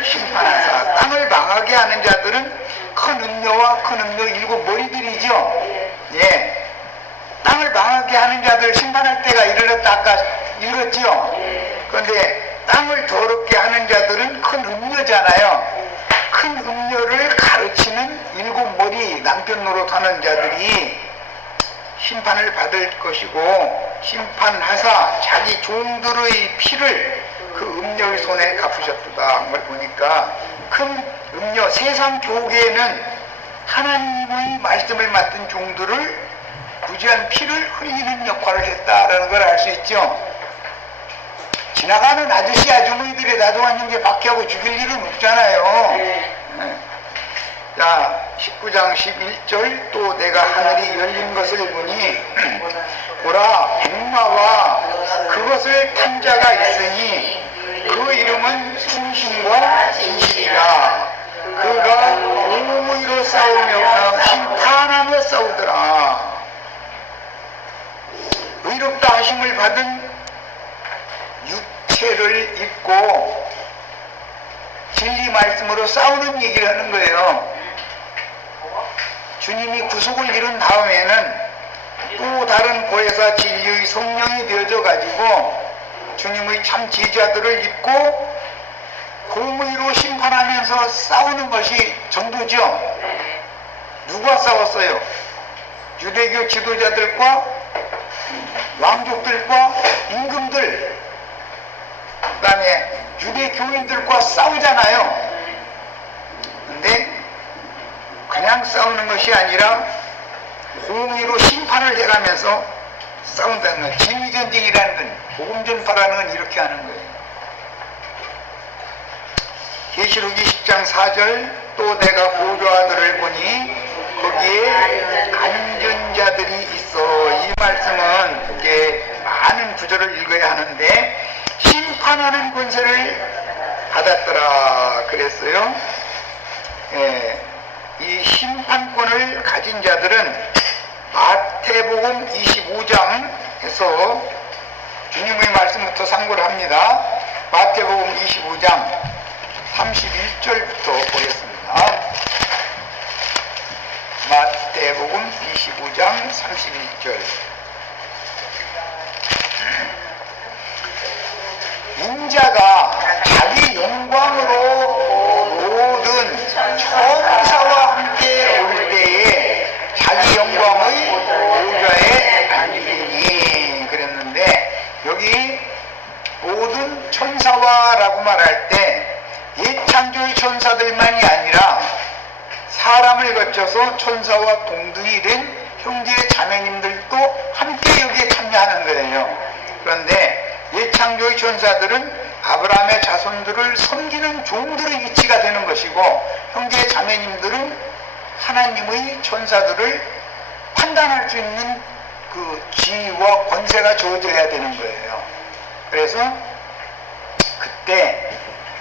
자들을 심판하사. 땅을 망하게 하는 자들은 큰 음녀와 큰 음녀 일곱 머리들이죠. 예. 땅을 망하게 하는 자들을 심판할 때가 이르렀다 아까 이르렀죠. 그런데 땅을 더럽게 하는 자들은 큰 음녀잖아요. 큰 음녀를 가르치는 일곱 머리 남편 노릇하는 자들이 심판을 받을 것이고, 심판하사 자기 종들의 피를 그 음녀의 손에 갚으셨다. 걸 보니까 큰 음녀, 세상 교계에는 하나님의 말씀을 맡은 종들을 무지한 피를 흘리는 역할을 했다라는 걸 알 수 있죠. 지나가는 아저씨 아주머니들이 나도한 게 박해하고 죽일 일은 없잖아요. 자, 19장 11절. 또 내가 하늘이 열린 것을 보니 보라, 백마와 그것을 탄 자가 있으니 그 이름은 충신과 진실이라. 그가 공의로 싸우며 심판하며 싸우더라. 의롭다 하심을 받은 육체를 입고 진리 말씀으로 싸우는 얘기를 하는 거예요. 주님이 구속을 이룬 다음에는 또 다른 보혜사 진리의 성령이 되어져 가지고 주님의 참 제자들을 입고 공의로 심판하면서 싸우는 것이 전부죠. 누가 싸웠어요? 유대교 지도자들과 왕족들과 임금들, 그 다음에 유대교인들과 싸우잖아요. 근데 그냥 싸우는 것이 아니라 공의로 심판을 해가면서 싸운다는 거예요. 진리전쟁이라는 건, 복음전파라는 건 이렇게 하는 거예요. 계시록이 10장 4절. 또 내가 보좌들을 보니 거기에 앉은 자들이 있어. 이 말씀은 이제 많은 구절을 읽어야 하는데 심판하는 권세를 받았더라 그랬어요. 예, 이 심판권을 가진 자들은 마태복음 25장에서 주님의 말씀부터 상고를 합니다. 마태복음 25장 31절부터 보겠습니다. 마태복음 25장 31절. 인자가 자기 영광으로 모든 천사와 함께 올 때에 자기 영광의 보좌에 앉으리니 그랬는데, 여기 모든 천사와라고 말할 때 옛창조의 천사들만이 아니라 사람을 거쳐서 천사와 동등이 된 형제 자매님들도 함께 여기에 참여하는 거예요. 그런데 옛창조의 천사들은 아브라함의 자손들을 섬기는 종들의 위치가 되는 것이고, 형제 자매님들은 하나님의 천사들을 판단할 수 있는 그 지위와 권세가 주어져야 되는 거예요. 그래서 그때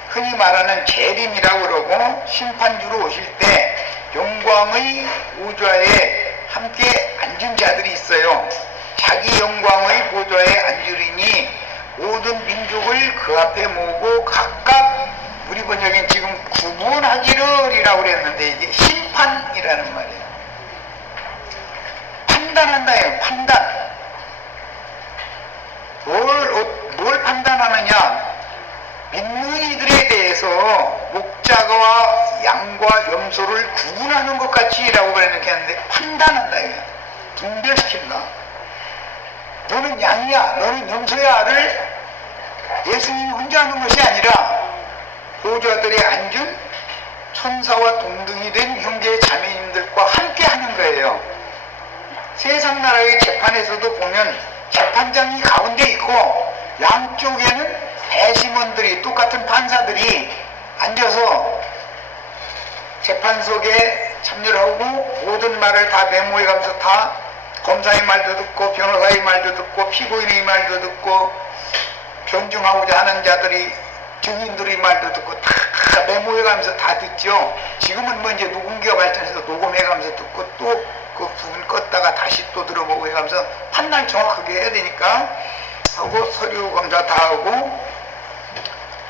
흔히 말하는 재림이라고 그러고 심판주로 오실 때 영광의 보좌에 함께 앉은 자들이 있어요. 자기 영광의 보좌에 앉으리니 모든 민족을 그 앞에 모으고 각각, 우리 번역엔 지금 구분하기를이라고 그랬는데 이게 심판이라는 말이에요. 판단한다예요. 판단. 뭘 판단하느냐? 믿는 이들에 대해서 목자와 양과 염소를 구분하는 것 같이라고 그랬는데 판단한다예요. 분별시킨다. 너는 양이야, 너는 염소야를 예수님이 혼자 하는 것이 아니라 보좌들에 앉은 천사와 동등이 된 형제 자매님들과 함께 하는 거예요. 세상 나라의 재판에서도 보면 재판장이 가운데 있고 양쪽에는 배심원들이, 똑같은 판사들이 앉아서 재판석에 참여를 하고 모든 말을 다 메모해가면서 다 검사의 말도 듣고 변호사의 말도 듣고 피고인의 말도 듣고 변증하고자 하는 자들이, 증인들의 말도 듣고 다 메모해가면서 다 듣죠. 지금은 뭐 이제 녹음기가 발전해서 녹음해가면서 듣고 또 그 부분 껐다가 다시 또 들어보고 해가면서 판단 정확하게 해야 되니까 하고 서류 검사 다 하고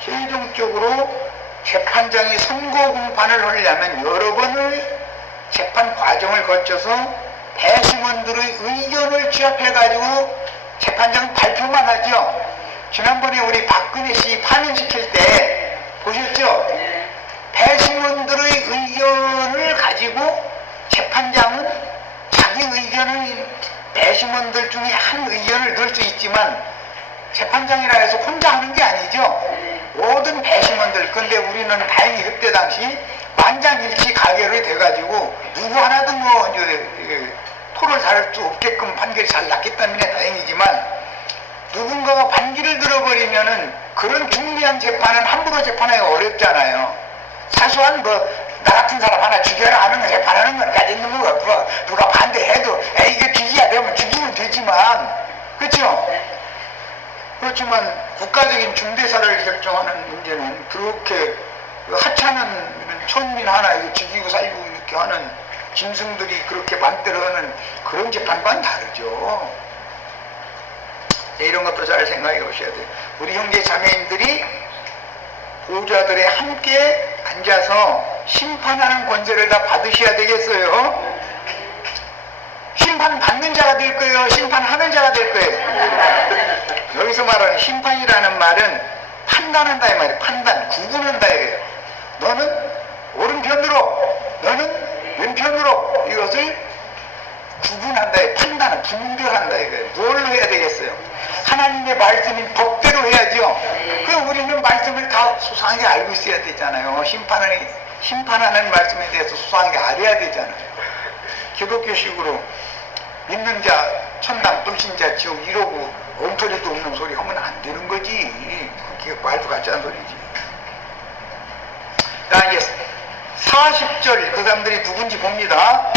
최종적으로 재판장이 선고 공판을 하려면 여러 번의 재판 과정을 거쳐서 배심원들의 의견을 취합해가지고 재판장 발표만 하죠. 지난번에 우리 박근혜 씨 파면시킬 때 보셨죠? 배심원들의 의견을 가지고 재판장은 자기 의견을 배심원들 중에 한 의견을 넣을 수 있지만 재판장이라 해서 혼자 하는 게 아니죠. 모든 배심원들. 근데 우리는 다행히 그때 당시 만장일치 가결이 돼가지고 누구 하나도 뭐 이제 토를 달 수 없게끔 판결이 잘 났기 때문에 다행이지만 누군가가 반기를 들어버리면은 그런 중요한 재판은 함부로 재판하기가 어렵잖아요. 사소한 나 같은 사람 하나 죽여라 하는 거 재판하는 건까지 있는 거 없어. 누가 반대해도 이게 죽여야 되면 죽이면 되지만 그렇죠? 그렇지만 국가적인 중대사를 결정하는 문제는 그렇게 하찮은 천민 하나 이거 죽이고 살리고 이렇게 하는 짐승들이 그렇게 맘대로 하는 그런 재판과는 다르죠. 이런 것도 잘 생각해 보셔야 돼요. 우리 형제 자매님들이 보좌들에 함께 앉아서 심판하는 권세를 다 받으셔야 되겠어요. 심판 받는 자가 될 거예요? 심판하는 자가 될 거예요? 여기서 말하는 심판이라는 말은 판단한다 이 말이에요. 판단, 구분한다 이거예요. 너는 오른편으로, 너는 왼편으로 이것을 구분한다, 판단은 분별한다 이거예요. 뭘로 해야 되겠어요? 하나님의 말씀인 법대로 해야죠. 그럼 우리는 말씀을 다 소상하게 알고 있어야 되잖아요. 심판하는 말씀에 대해서 소상하게 알아야 되잖아요. 기독교식으로 믿는 자 천당, 불신자 지옥 이러고 엉터리도 없는 소리 하면 안 되는 거지. 그게 말도 같지 않은 소리지. 자, 이제 40절 그 사람들이 누군지 봅니다.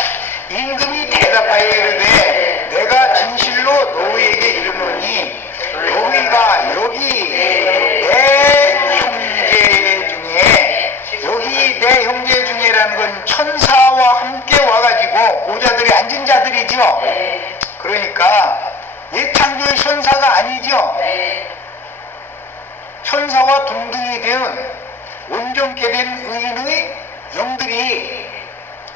임금이 대답하여 이르되 내가 진실로 너희에게 이르노니 너희가 여기 내 형제 중에, 여기 내 형제 중에라는 건 천사와 함께 와가지고 보좌들이 앉은 자들이죠. 그러니까 예창조의 천사가 아니죠. 천사와 동등이 되은 온전케 된 의인의 영들이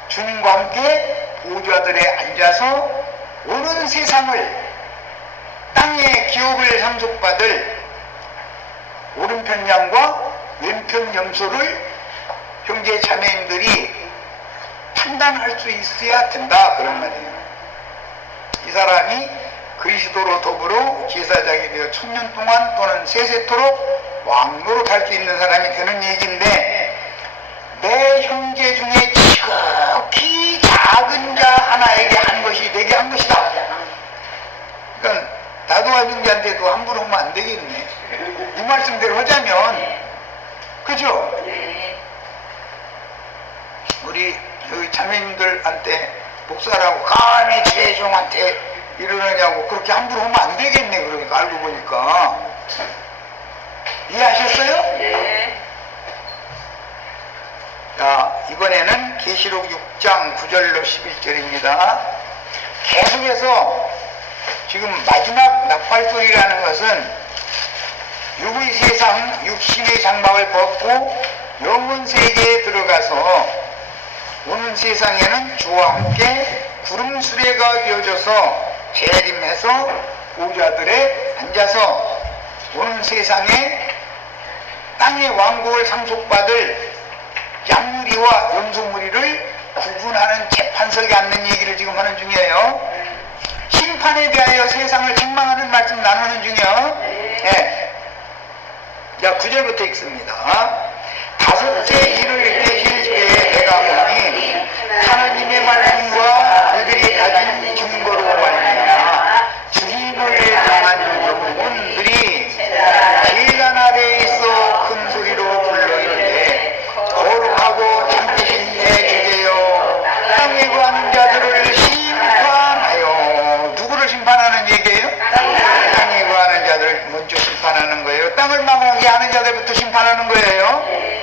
주님과 함께 보좌들에 앉아서 오는 세상을, 땅의 기업을 상속받을 오른편 양과 왼편 염소를 형제 자매님들이 판단할 수 있어야 된다 그런 말이에요. 이 사람이 그리스도로 더불어 제사장이 되어 1000년 동안 또는 세세토록 왕노릇 할 수 있는 사람이 되는 얘기인데, 내 형제 중에 지극히 작은 자 하나에게 한 것이 내게 한 것이다. 그러니까 나도와 형제한테도 함부로 하면 안 되겠네. 이 말씀대로 하자면, 그죠? 우리 여기 자매님들한테 목사라고 감히 제종한테 이러느냐고 그렇게 함부로 하면 안 되겠네. 그러니까 알고 보니까 이해하셨어요? 네. 자, 이번에는 계시록 6장 9절로 11절입니다. 계속해서 지금 마지막 나팔소리라는 것은 육의 세상, 육신의 장막을 벗고 영혼 세계에 들어가서 오는 세상에는 주와 함께 구름 수레가 되어져서 재림해서 보좌들에 앉아서 오는 세상에 땅의 왕국을 상속받을 양무리와 염소무리를 구분하는 재판석에 앉는 얘기를 지금 하는 중이에요. 심판에 대하여 세상을 책망하는 말씀 나누는 중이에요. 네. 자, 9절부터 읽습니다. 다섯째 일을 일으킬 때에 내가 보니 하나님의 말씀과 그들이 가진 증거로 말미암아 죽임을 당한 영혼들이 제단 아래에 있어 큰 소리로 불러 이르되 거룩하고 참되신 대주제여 땅에 거하는 자들을 심판하여. 누구를 심판하는 얘기예요? 땅에 거하는 자들을 먼저 심판하는 거예요. 땅을 망하게 하는 자들부터 심판하는 거예요.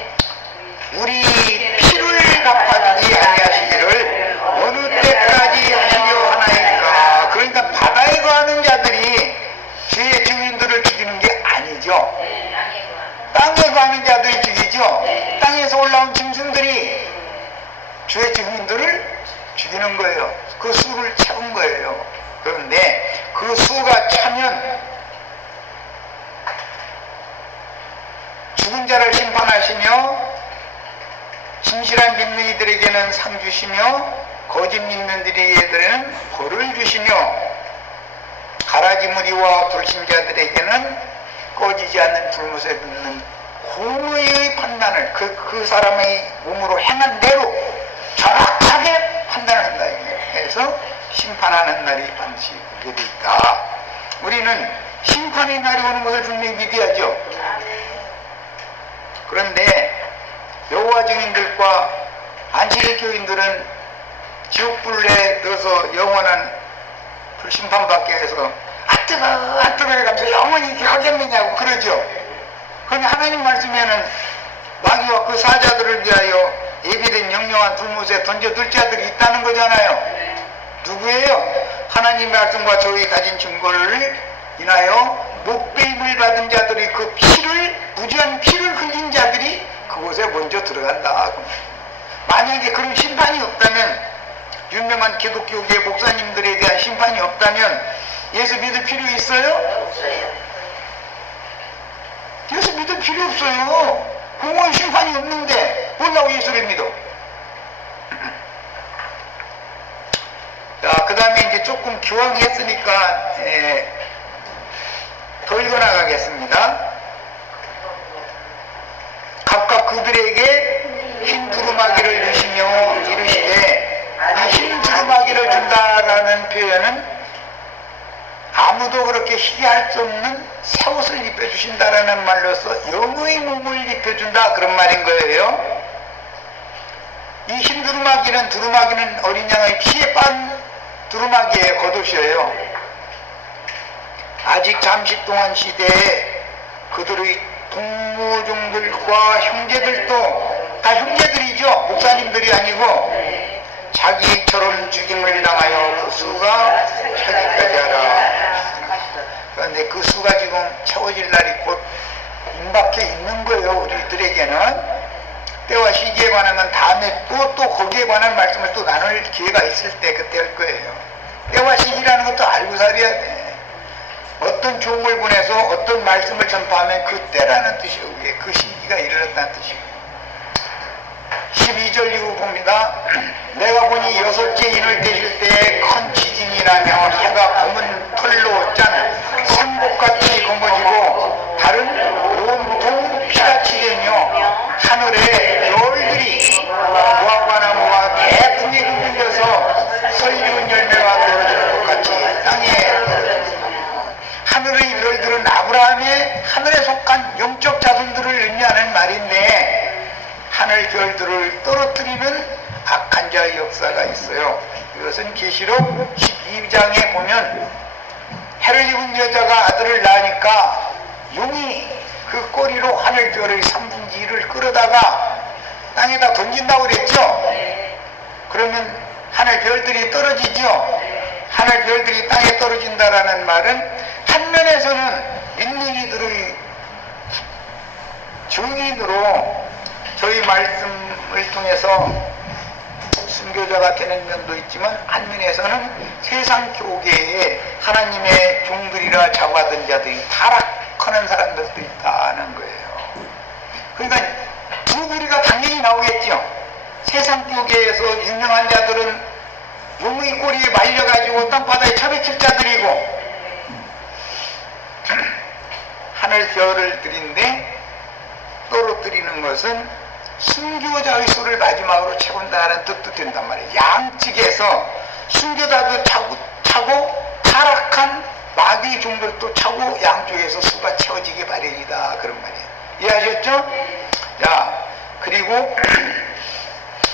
올라온 짐승들이 주의 증인들을 죽이는 거예요. 그 수를 채운 거예요. 그런데 그 수가 차면 죽은 자를 심판하시며 진실한 믿는 이들에게는 상 주시며 거짓 믿는 이들에게는 벌을 주시며 가라지 무리와 불신자들에게는 꺼지지 않는 불못에 붙는 공의의 판단을 그 사람의 몸으로 행한 대로 정확하게 판단을 한다. 해서 심판하는 날이 반드시 오게 돼 있다. 우리는 심판의 날이 오는 것을 분명히 믿어야죠. 그런데 여호와 증인들과 안식일 교인들은 지옥불에 넣어서 영원한 불심판받게 해서 아 뜨거 해가면서 영원히 이렇게 하겠느냐고 그러죠. 그런데 하나님 말씀에는 마귀와 그 사자들을 위하여 예비된 영영한 불못에 던져둘 자들이 있다는 거잖아요. 누구예요? 하나님 말씀과 저희 가진 증거를 인하여 목배임을 받은 자들이 그 피를, 무지한 피를 흘린 자들이 그곳에 먼저 들어간다. 만약에 그런 심판이 없다면, 유명한 기독교계 목사님들에 대한 심판이 없다면 예수 믿을 필요 있어요? 없어요. 예수 믿을 필요 없어요. 공허한 심판이 없는데 몰라고 예수를 믿어. 자, 그 다음에 이제 조금 기왕했으니까 더 읽어나가겠습니다. 각각 그들에게 흰 두루마기를 주시며 이르시되, 이 흰 두루마기를 준다라는 표현은 아무도 그렇게 희귀할 수 없는 새 옷을 입혀주신다라는 말로서 영의 몸을 입혀준다, 그런 말인 거예요. 이 흰 두루마기는 어린 양의 피에 빤 두루마기의 겉옷이에요. 아직 잠시 동안 시대에 그들의 동무종들과 형제들도 다 형제들이죠. 목사님들이 아니고 자기처럼 죽임을 당하여 그 수가 차기까지 하라. 그런데 그 수가 지금 채워질 날이 곧 임박해 있는 거예요. 우리들에게는. 때와 시기에 관한 건 다음에 또 거기에 관한 말씀을 또 나눌 기회가 있을 때 그때 할 거예요. 때와 시기라는 것도 알고 살아야 돼. 어떤 종을 보내서 어떤 말씀을 전파하면 그 때라는 뜻이고 그 시기가 이르렀다는 뜻이고. 12절 이후 봅니다. 내가 보니 6째 인을 떼실 때에 큰 지진이 나며 해가 검은 털로 짠 생복같이 검어지고 달은 온통 피같이 되며 하늘에 별들이 무화과나무가 대풍에 흔들려서 설리운 열매가 떨어지는 것 같이 땅에 하늘의 별들은 아브라함의 하늘에 속한 영적 자손들을 의미하는 말인데, 하늘 별들을 떨어뜨리는 악한 자의 역사가 있어요. 이것은 계시록 12장에 보면 해를 입은 여자가 아들을 낳으니까 용이 그 꼬리로 하늘 별의 3분의 1을 끌어다가 땅에다 던진다고 그랬죠. 그러면 하늘 별들이 떨어지죠. 하늘 별들이 땅에 떨어진다라는 말은 한면에서는 믿는 이들의 증인으로 저희 말씀을 통해서 순교자가 되는 면도 있지만, 한면에서는 세상 교계에 하나님의 종들이라 자부하던 자들이 타락하는 사람들도 있다는 거예요. 그러니까 두 부류가 당연히 나오겠죠. 세상 교계에서 유명한 자들은 용의 꼬리에 말려가지고 땅바닥에 처박힐 자들이고, 하늘 별을 들인데 떨어뜨리는 것은 순교자의 수를 마지막으로 채운다는 뜻도 된단 말이에요. 양측에서 순교자도 차고 타락한 마귀의 종들도 차고 양쪽에서 수가 채워지기 마련이다, 그런 말이에요. 이해하셨죠? 자, 그리고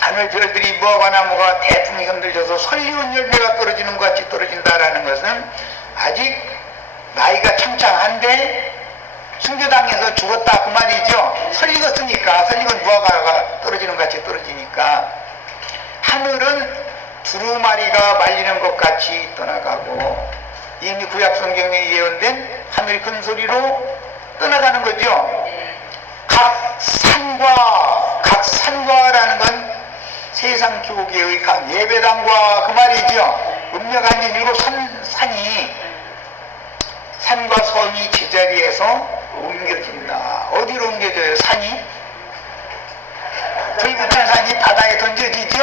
하늘 별들이 무화과나무가 대풍에 흔들려서 설리운 열매가 떨어지는 것 같이 떨어진다라는 것은 아직 나이가 창창한데 순교당해서 죽었다, 그 말이죠. 설익었으니까, 설익은 무화과가 떨어지는 것 같이 떨어지니까, 하늘은 두루마리가 말리는 것 같이 떠나가고, 이미 구약성경에 예언된 하늘이 큰 소리로 떠나가는 거죠. 각 산과 각 세상 교계의 각 예배당과 그 말이죠. 음력한지 일곱 산이 산과 섬이 제자리에서 옮겨진다. 어디로 옮겨져요? 산이? 들붙은 산이 바다에 던져지죠?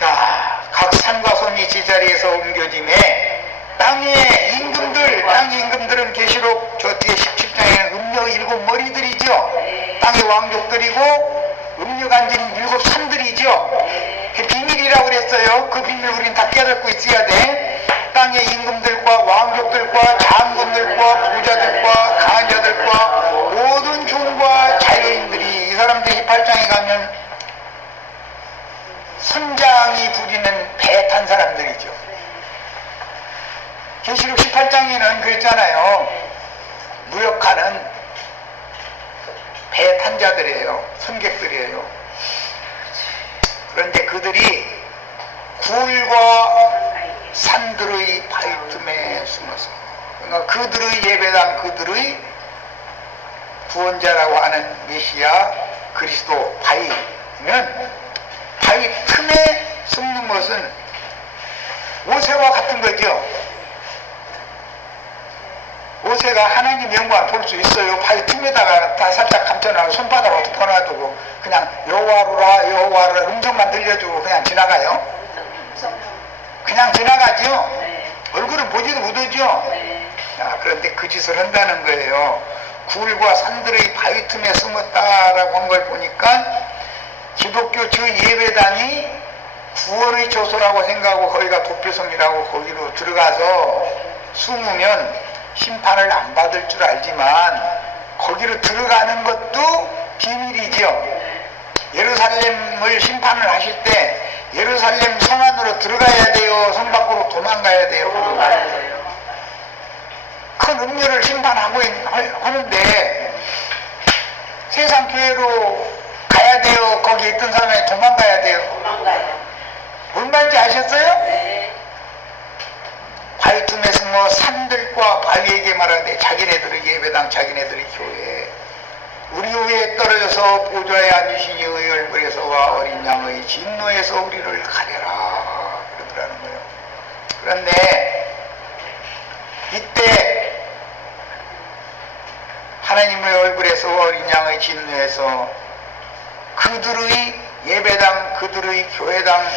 자, 각 산과 섬이 제자리에서 옮겨짐에 땅의 임금들은 계시록 저 뒤에 17장에는 음력 일곱 머리들이죠. 땅의 왕족들이고 음력 앉은 일곱 산들이죠. 그 비밀이라고 그랬어요. 그 비밀 우린 다 깨닫고 있어야 돼. 땅의 임금들과 왕족들과 장군들과 부자들과 강한 자들과 모든 종과 자유인들이 이 사람들이 18장에 가면 선장이 부리는 배 탄 사람들이죠. 계시록 18장에는 그랬잖아요. 무역하는 배 탄 자들이에요. 선객들이에요. 그런데 그들이 굴과 산들의 바위 틈에 숨어서, 그러니까 그들의 예배당, 그들의 구원자라고 하는 메시아 그리스도 바위는 바위 틈에 숨는 것은 모세와 같은 거죠. 모세가 하나님 영광을 볼 수 있어요. 바위 틈에다가 다 살짝 감춰놔고 손바닥으로 덮어놔두고 그냥 여호와라 음성만 들려주고 그냥 지나가요. 그냥 지나가죠. 얼굴은 보지도 못하죠. 그런데 그 짓을 한다는 거예요. 굴과 산들의 바위 틈에 숨었다라고 한 걸 보니까 기독교 저 예배당이 구원의 조소라고 생각하고 거기가 도표성이라고 거기로 들어가서 숨으면 심판을 안 받을 줄 알지만 거기로 들어가는 것도 비밀이죠. 예루살렘을 심판을 하실 때 예루살렘 성 안으로 들어가야 돼요? 성 밖으로 도망가야 돼요? 큰 음료를 심판하고 하는데 세상 교회로 가야 돼요? 거기 있던 사람이 도망가야 돼요? 뭔 말인지 아셨어요? 바위 틈에 숨어 산들과 바위에게 말하되 자기네들의 예배당, 자기네들의 교회, 우리 위에 떨어져서 보좌에 앉으신 이의 얼굴에서와 어린 양의 진노에서 우리를 가려라 그러더라는 거예요. 그런데 이때 하나님의 얼굴에서 어린 양의 진노에서 그들의 예배당, 그들의 교회당,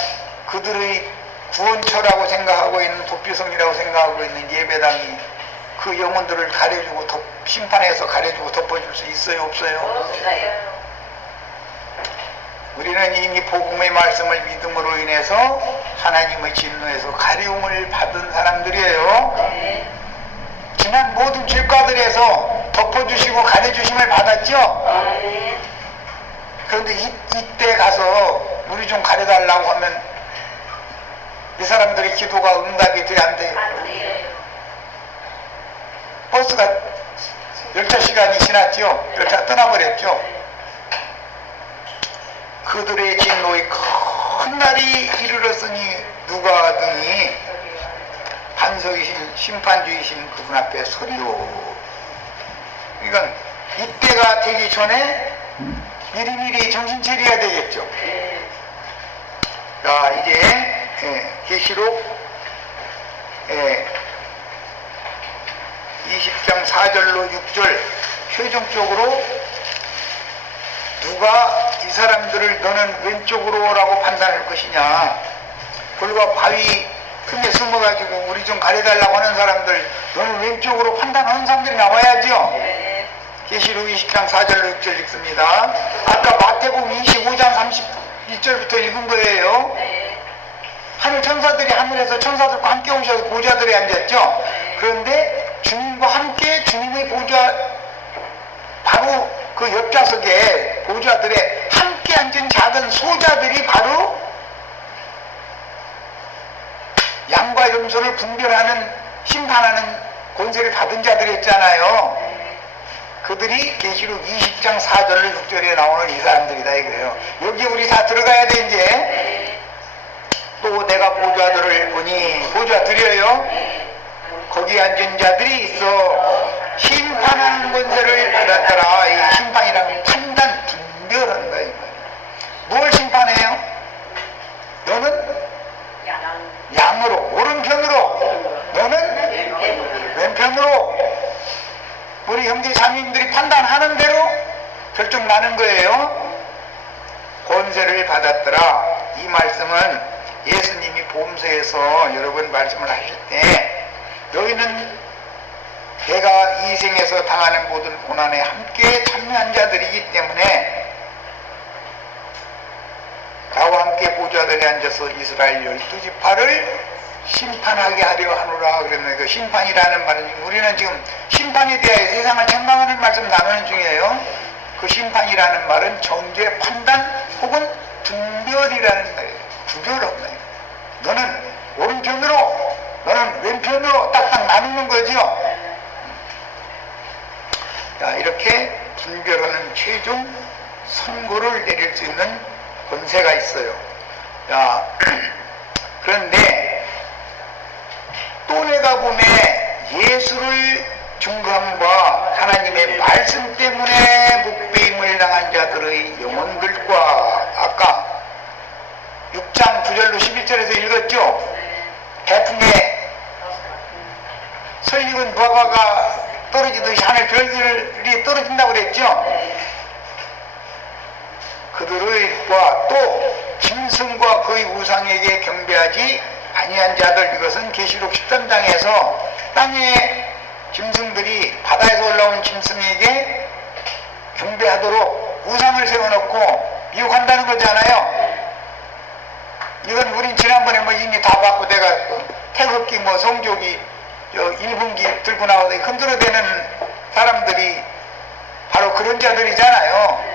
그들의 구원처라고 생각하고 있는 도피성이라고 생각하고 있는 예배당이 그 영혼들을 가려주고 심판해서 가려주고 덮어줄 수 있어요? 없어요? 우리는 이미 복음의 말씀을 믿음으로 인해서 하나님의 진노에서 가려움을 받은 사람들이에요. 지난 모든 죄과들에서 덮어주시고 가려주심을 받았죠? 그런데 이때 가서 우리 좀 가려달라고 하면 이 사람들의 기도가 응답이 돼야 안 돼요? 버스가 열차 시간이 지났죠? 열차 떠나버렸죠? 그들의 진노의 큰 날이 이르렀으니 누가 등이 반석이신 심판주이신 그분 앞에 서리오. 그러니까 이때가 되기 전에 미리미리 정신 차려야 되겠죠. 자, 이제 계시록 20장 4절로 6절 최종적으로 누가 이 사람들을 너는 왼쪽으로 라고 판단할 것이냐, 불과 바위 틈에 숨어가지고 우리 좀 가려달라고 하는 사람들 너는 왼쪽으로 판단하는 사람들이 나와야죠. 계시록 20장 4절로 6절 읽습니다. 아까 마태복음 25장 31절부터 읽은 거예요. 하늘 천사들이 하늘에서 천사들과 함께 오셔서 보좌들에 앉았죠. 그런데 주님과 함께 주님의 보좌, 바로 그 옆좌석에 보좌들에 함께 앉은 작은 소자들이 바로 양과 염소를 분별하는, 심판하는 권세를 받은 자들이었잖아요. 그들이 계시록 20장 4절로 6절에 나오는 이 사람들이다 이거예요. 여기 우리 다 들어가야 돼. 이제 또 내가 보좌들을 보니, 보좌 드려요. 거기 앉은 자들이 있어 심판하는 권세를 받았더라. 이 심판이라는 판단, 분별하는 판단하는 대로 결정 나는 거예요. 권세를 받았더라. 이 말씀은 예수님이 보험서에서 여러 번 말씀을 하실 때 너희는 내가 이 생에서 당하는 모든 고난에 함께 참여한 자들이기 때문에 나와 함께 보좌들에 앉아서 이스라엘 12지파를 심판하게 하려 하노라 그랬는데, 그 심판이라는 말은 우리는 지금 심판에 대하여 세상을 책망하는 말씀 나누는 중이에요. 그 심판이라는 말은 정죄, 판단 혹은 분별이라는 말이에요. 구별하는 거예요. 너는 오른편으로, 너는 왼편으로 딱딱 나누는 거죠. 자, 이렇게 분별하는 최종 선고를 내릴 수 있는 권세가 있어요. 자, 그런데 또 내가 보매 예수를 증거함과 하나님의 말씀 때문에 묵배임을 당한 자들의 영혼들과 아까 6장 9절로 11절에서 읽었죠. 태풍에 설익은 무화과가 떨어지듯이 하늘 별들이 떨어진다고 그랬죠. 그들과 또 짐승과 그의 우상에게 경배하지 아니한 자들, 이것은 계시록 13장에서 땅에 짐승들이 바다에서 올라온 짐승에게 경배하도록 우상을 세워놓고 미혹한다는 거잖아요. 이건 우린 지난번에 이미 다 봤고, 내가 태극기 성조기 1분기 들고 나와서 흔들어대는 사람들이 바로 그런 자들이잖아요.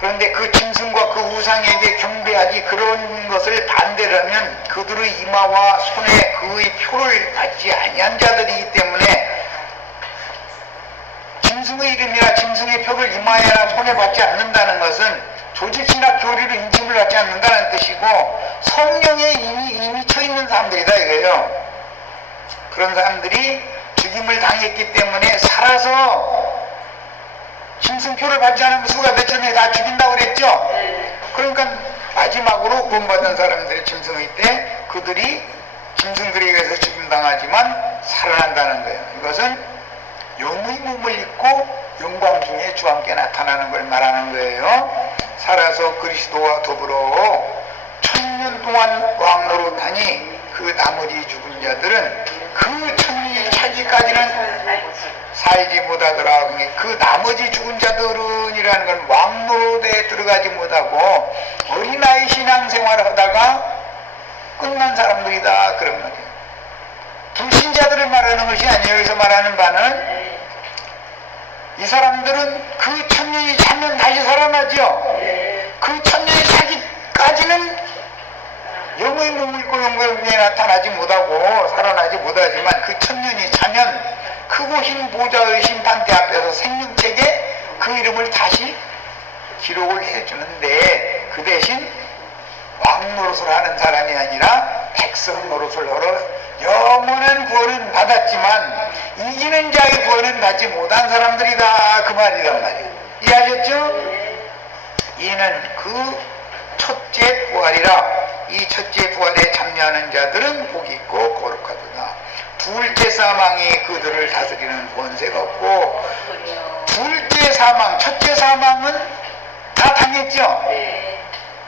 그런데 그 짐승과 그 우상에게 경배하지 그런 것을 반대로 하면 그들의 이마와 손에 그의 표를 받지 아니한 자들이기 때문에, 짐승의 이름이나 짐승의 표를 이마에나 손에 받지 않는다는 것은 조직이나 교리로 인침을 받지 않는다는 뜻이고 성령에 이미 처있는 사람들이다 이거예요. 그런 사람들이 죽임을 당했기 때문에 살아서 짐승표를 받지 않으면 수가 몇 천에 다 죽인다고 그랬죠. 그러니까 마지막으로 구원받은 사람들이 짐승의 때 그들이 짐승들에 의해서 죽임당하지만 살아난다는 거예요. 이것은 영의 몸을 입고 영광 중에 주와 함께 나타나는 걸 말하는 거예요. 살아서 그리스도와 더불어 1000년 동안 왕노릇하니 그 나머지 죽은 자들은 그 천년이 차기까지는 살지 못하더라. 그 나머지 죽은 자들은 이라는 건 왕노릇에 들어가지 못하고 어린아이 신앙생활을 하다가 끝난 사람들이다 그런 말이에요. 불신자들을 말하는 것이 아니에요. 여기서 말하는 바는 이 사람들은 그 천년이 차면 다시 살아나죠. 그 천년이 차기까지는 영의 몸을 입고 영광의 몸에 나타나지 못하고 살아나지 못하지만 그 천년이 차면 크고 흰 보좌의 심판대 앞에서 생명책에 그 이름을 다시 기록을 해주는데, 그 대신 왕 노릇을 하는 사람이 아니라 백성 노릇을 하러 영원한 구원은 받았지만 이기는 자의 구원은 받지 못한 사람들이다 그 말이란 말이에요. 이해하셨죠? 이는 그 첫째 부활이라. 이 첫째 부활에 참여하는 자들은 복이 있고 거룩하도다. 둘째 사망이 그들을 다스리는 권세가 없고, 둘째 사망, 첫째 사망은 다 당했죠.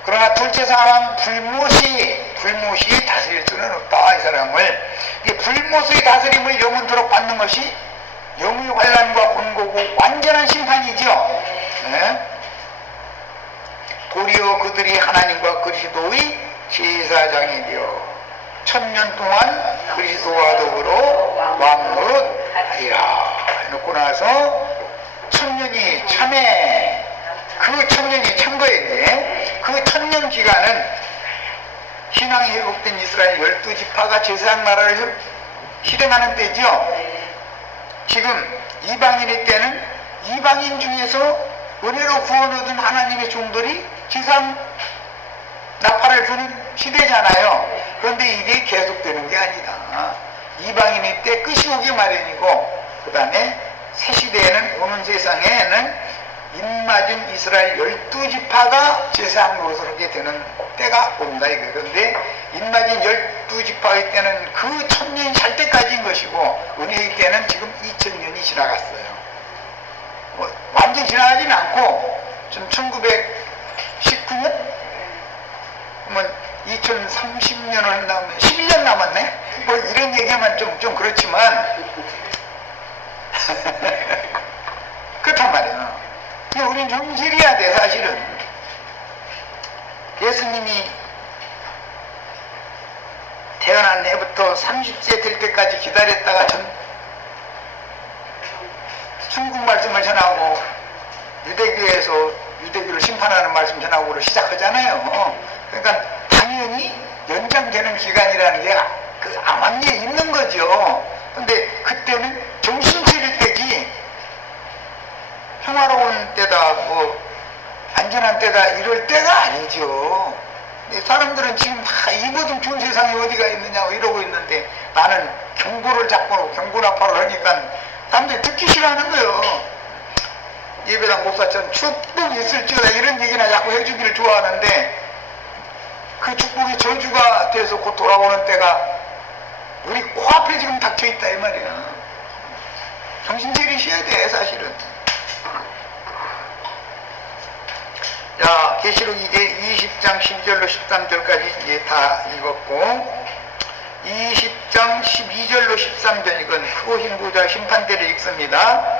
그러나 둘째 사망 불못이 다스릴 수는 없다. 이 사람을, 이 불못의 다스림을 영원토록 받는 것이 영의 환난과 곤고고 완전한 심판이죠. 네? 도리어 그들이 하나님과 그리스도의 제사장이 되어 1000년 동안 그리스도와 더불어 왕노릇 하리라 해놓고 나서 1000년이 참에, 그 1000년이 참 거인데, 그 1000년 기간은 신앙이 회복된 이스라엘 12지파가 제사장 나라를 실행하는 때죠. 지금 이방인의 때는 이방인 중에서 은혜로 구원 얻은 하나님의 종들이 제사장 나팔을 부는 시대잖아요. 그런데 이게 계속되는 게 아니다. 이방인의 때 끝이 오기 마련이고, 그 다음에 새 시대에는, 오는 세상에는 입맞은 이스라엘 12지파가 제사장으로 서게 되는 때가 온다 이거예요. 그런데 입맞은 12지파의 때는 그 1000년이 살 때까지인 것이고 은혜의 때는 지금 2000년이 지나갔어요. 완전히 지나가지는 않고 지금 1919년? 그러면 2030년을 남으면 11년 남았네? 뭐 이런 얘기하면 좀 그렇지만 그렇단 말이에요. 우린 정실해야 돼. 사실은 예수님이 태어난 해부터 30세 될 때까지 기다렸다가 중국 말씀을 전하고 유대교에서 유대교를 심판하는 말씀 전하고를 시작하잖아요. 그러니까 당연히 연장되는 기간이라는 게 그 암암리에 있는 거죠. 근데 그때는 정신 차릴 때지 평화로운 때다 뭐 안전한 때다 이럴 때가 아니죠. 근데 사람들은 지금 다 이보다 좋은 세상이 어디가 있느냐고 이러고 있는데 나는 경고를 잡고 경고나팔을 하니까 사람들이 듣기 싫어하는 거예요. 예배당 목사처럼 축복이 있을지어다 이런 얘기나 자꾸 해주기를 좋아하는데 그 축복이 저주가 돼서 곧 돌아오는 때가 우리 코앞에 지금 닥쳐있다 이 말이야. 정신 차리셔야 돼 사실은. 자, 계시록 이제 20장 12절로 13절까지 이제 다 읽었고 20장 12절로 13절 이건 크고 흰 보좌 심판대를 읽습니다.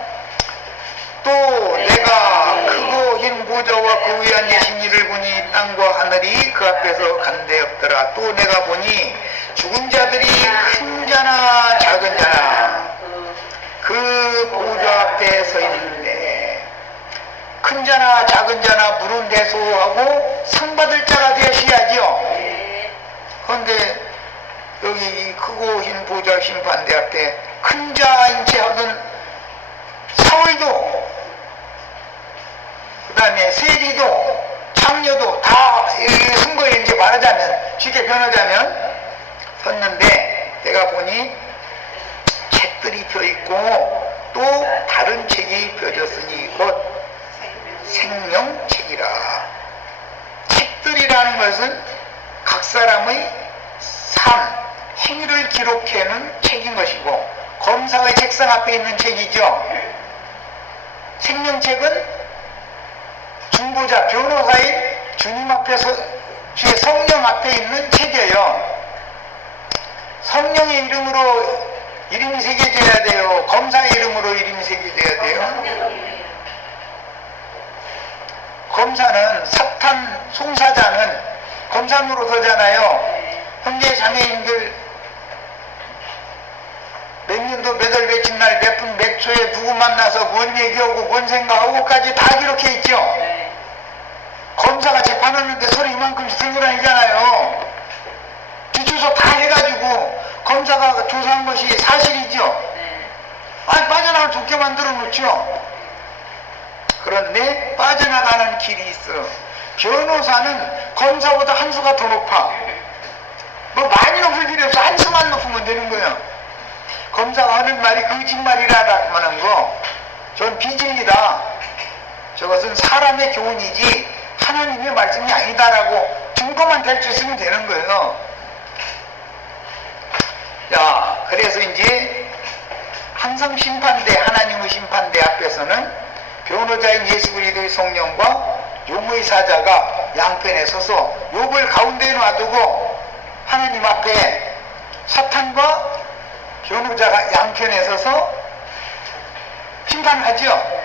또 내가 크고 흰 보좌와 그 위에 앉으신 이를 보니 땅과 하늘이 그 앞에서 간데 없더라. 또 내가 보니 죽은 자들이 큰 자나 작은 자나 그 보좌 앞에 서 있는데 큰 자나 작은 자나 물은 대소하고 상 받을 자가 되시야죠. 그런데 여기 이 크고 흰 보좌 심판대 앞에 큰 자인 채 하던 사울도 그 다음에 세리도 창녀도 다 선거에 이제 말하자면 쉽게 변하자면 섰는데 내가 보니 책들이 펴있고 또 다른 책이 펴졌으니 곧 생명책이라. 책들이라는 것은 각 사람의 삶, 행위를 기록해놓은 책인 것이고 검사의 책상 앞에 있는 책이죠. 생명책은 중보자, 변호사인 주님 앞에서 주의 성령 앞에 있는 책이에요. 성령의 이름으로 이름이 새겨져야 돼요. 검사의 이름으로 이름이 새겨져야 돼요. 검사는 사탄 송사자는 검사 노릇하잖아요. 형제 자매인들 몇 년도 몇 월 며칠 날 몇 분 몇 초에 누구 만나서 뭔 얘기하고 뭔 생각하고까지 다 기록해 있죠. 검사가 재판하는데 소리 이만큼씩 들고 다니잖아요. 뒷주소 다 해가지고 검사가 조사한 것이 사실이죠. 아니 빠져나갈 좋게 만들어 놓죠. 그런데 빠져나가는 길이 있어. 변호사는 검사보다 한 수가 더 높아. 뭐 많이 높을 필요 없어. 한 수만 높으면 되는 거예요. 검사가 하는 말이 거짓말이라고 하는 거, 전 비진리다. 저것은 사람의 교훈이지 하나님의 말씀이 아니다라고 증거만 될 수 있으면 되는 거예요. 자, 그래서 이제 항상 심판대, 하나님의 심판대 앞에서는 변호자인 예수 그리스도의 성령과 용의 사자가 양편에 서서 욥을 가운데에 놔두고 하나님 앞에 사탄과 변호자가 양편에 서서 심판하죠.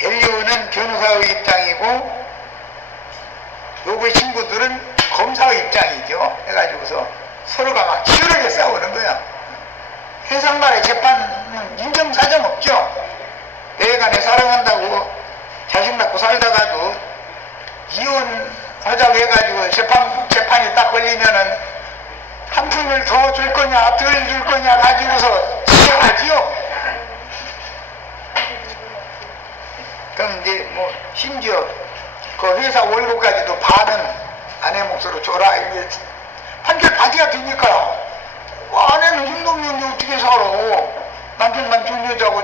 엘리후는 변호사의 입장이고 욥의 친구들은 검사의 입장이죠. 해가지고서 서로가 막 치열하게 싸우는 거야. 세상 말에 재판은 인정사정 없죠. 내가 내 사랑한다고 자식 낳고 살다가도 이혼하자고 해가지고 재판이 딱 걸리면은 한 푼을 더 줄 거냐 덜 줄 거냐 가지고서 치열하지요. 그럼 이제 뭐 심지어 그 회사 월급까지도 반은 아내 몫으로 줘라 이게 판결 받아야 되니까 아내는 힘도 없는데 어떻게 살아. 남편만 준 여자고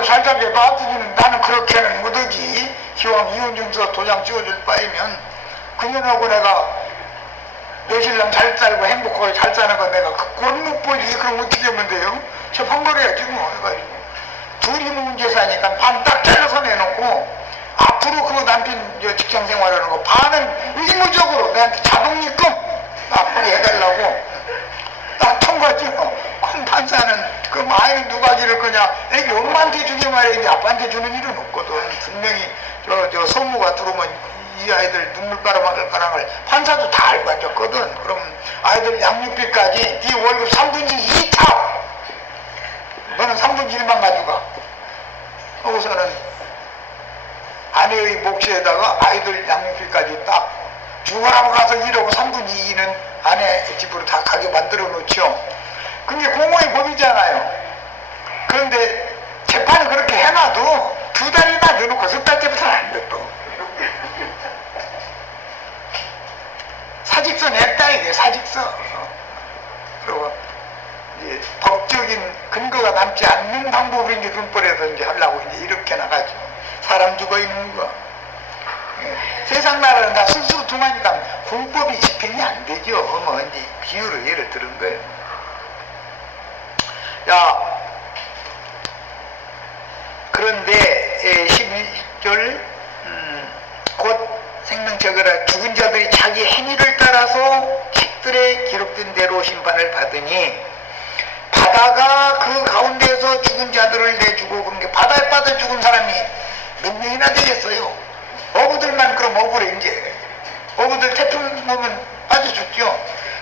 뭐 살짝에 놔두고는 나는 그렇게는 못하지. 기왕 이혼증서 도장 찍어줄 바이면 그년하고 내가 내 신랑 잘 살고 행복하게 잘 사는 거 내가 그건 못 보지. 그럼 어떻게 하면 돼요? 재판거래야지 뭐 해가지고 둘이 문제 사니까 반 딱 잘라서 내놓고 앞으로 그 남편 직장 생활하는 거 반은 의무적으로 내한테 자동입금 나쁘게 해달라고 딱 통과죠. 그럼 판사는 그 아이는 누가 기를 거냐? 애기 엄마한테 주게 말이지 아빠한테 주는 일은 없거든. 분명히 저 소무가 들어오면 이 아이들 눈물가락을 판사도 다 알고 앉았거든. 그럼 아이들 양육비까지 네 월급 3분의 2 타! 너는 3분의 1만 가져가. 거기서는 아내의 몫에다가 아이들 양육비까지 딱 죽으라고 가서 일하고 3분의 2는 아내 집으로 다 가게 만들어 놓죠. 그게 공허의 법이잖아요. 그런데 재판을 그렇게 해놔도 2달이나 넣어놓고 10달째부터는 안 돼. 또 사직서 냈다 이게 사직서. 그리고 이제 법적인 근거가 남지 않는 방법으로 이제 군법에서 하려고 이제 이렇게 나가죠. 사람 죽어 있는 거. 세상 나라는 다 스스로 통하니까 군법이 집행이 안 되죠. 뭐 이제 비유로 예를 들은 거예요. 자, 그런데 11절 곧 생명체거라 죽은 자들이 자기 행위를 따라서 책들에 기록된 대로 심판을 받으니 바다가 그 가운데에서 죽은 자들을 내주고 그런 게 바다에 빠져 죽은 사람이 몇 명이나 되겠어요? 어부들만 그럼 억울해 이제. 어부들 태풍 오면 빠져 죽죠.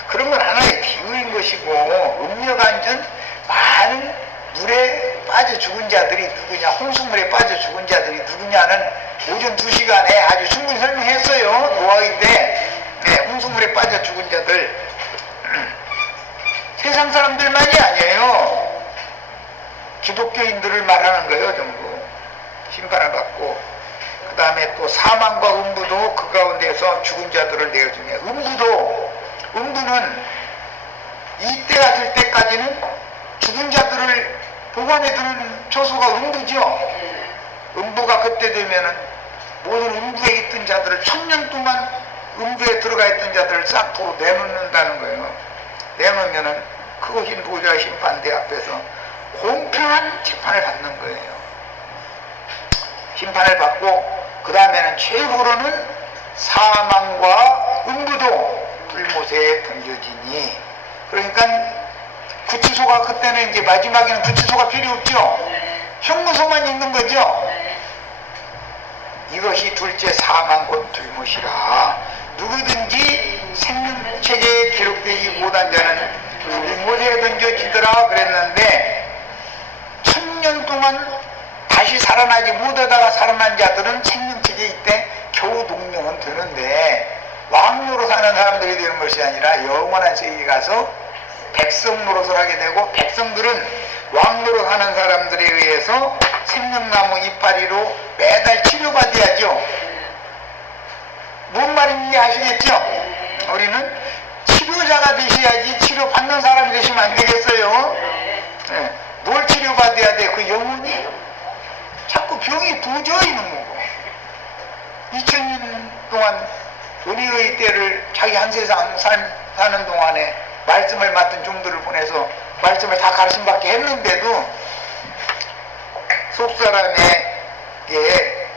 그런 건 하나의 비유인 것이고 음력 안전 많은 물에 빠져 죽은 자들이 누구냐, 홍수물에 빠져 죽은 자들이 누구냐는 오전 2시간에 아주 충분히 설명했어요. 노아인데 홍수물에 빠져 죽은 자들 세상 사람들만이 아니에요. 기독교인들을 말하는 거예요. 전부 심판을 받고 그 다음에 또 사망과 음부도 그 가운데서 죽은 자들을 내어주네. 음부는 이때가 될 때까지는 죽은 자들을 보관해 두는 처소가 음부죠. 음부가 그때 되면은 모든 음부에 있던 자들을 1000년 동안 음부에 들어가 있던 자들을 싹 도로 내놓는다는 거예요. 내놓으면은 그 흰 보좌 심판대 앞에서 공평한 재판을 받는 거예요. 심판을 받고 그 다음에는 최후로는 사망과 음부도 불못에 던져지니, 그러니까 구치소가 그때는 이제 마지막에는 구치소가 필요 없죠. 형무소만 있는 거죠. 이것이 둘째 사망 곧 불못이라. 누구든지 생명책에 기록되지 못한 자는 불못에 던져지더라 그랬는데 1000년 동안 다시 살아나지 못하다가 살아난 자들은 생명책에 있대 겨우 동명은 되는데 왕노로 사는 사람들이 되는 것이 아니라 영원한 세계에 가서 백성 노릇을 하게 되고, 백성들은 왕노로 사는 사람들에 의해서 생명나무 이파리로 매달 치료받아야죠. 뭔 말인지 아시겠죠? 우리는 치료자가 되셔야지 치료받는 사람이 되시면 안 되겠어요? 네. 뭘 치료받아야 돼? 그 영혼이 자꾸 병이 도져 있는 거고. 2000년 동안 은혜의 때를 자기 한 세상 사는 동안에 말씀을 맡은 종들을 보내서 말씀을 다 가르침받게 했는데도 속사람에게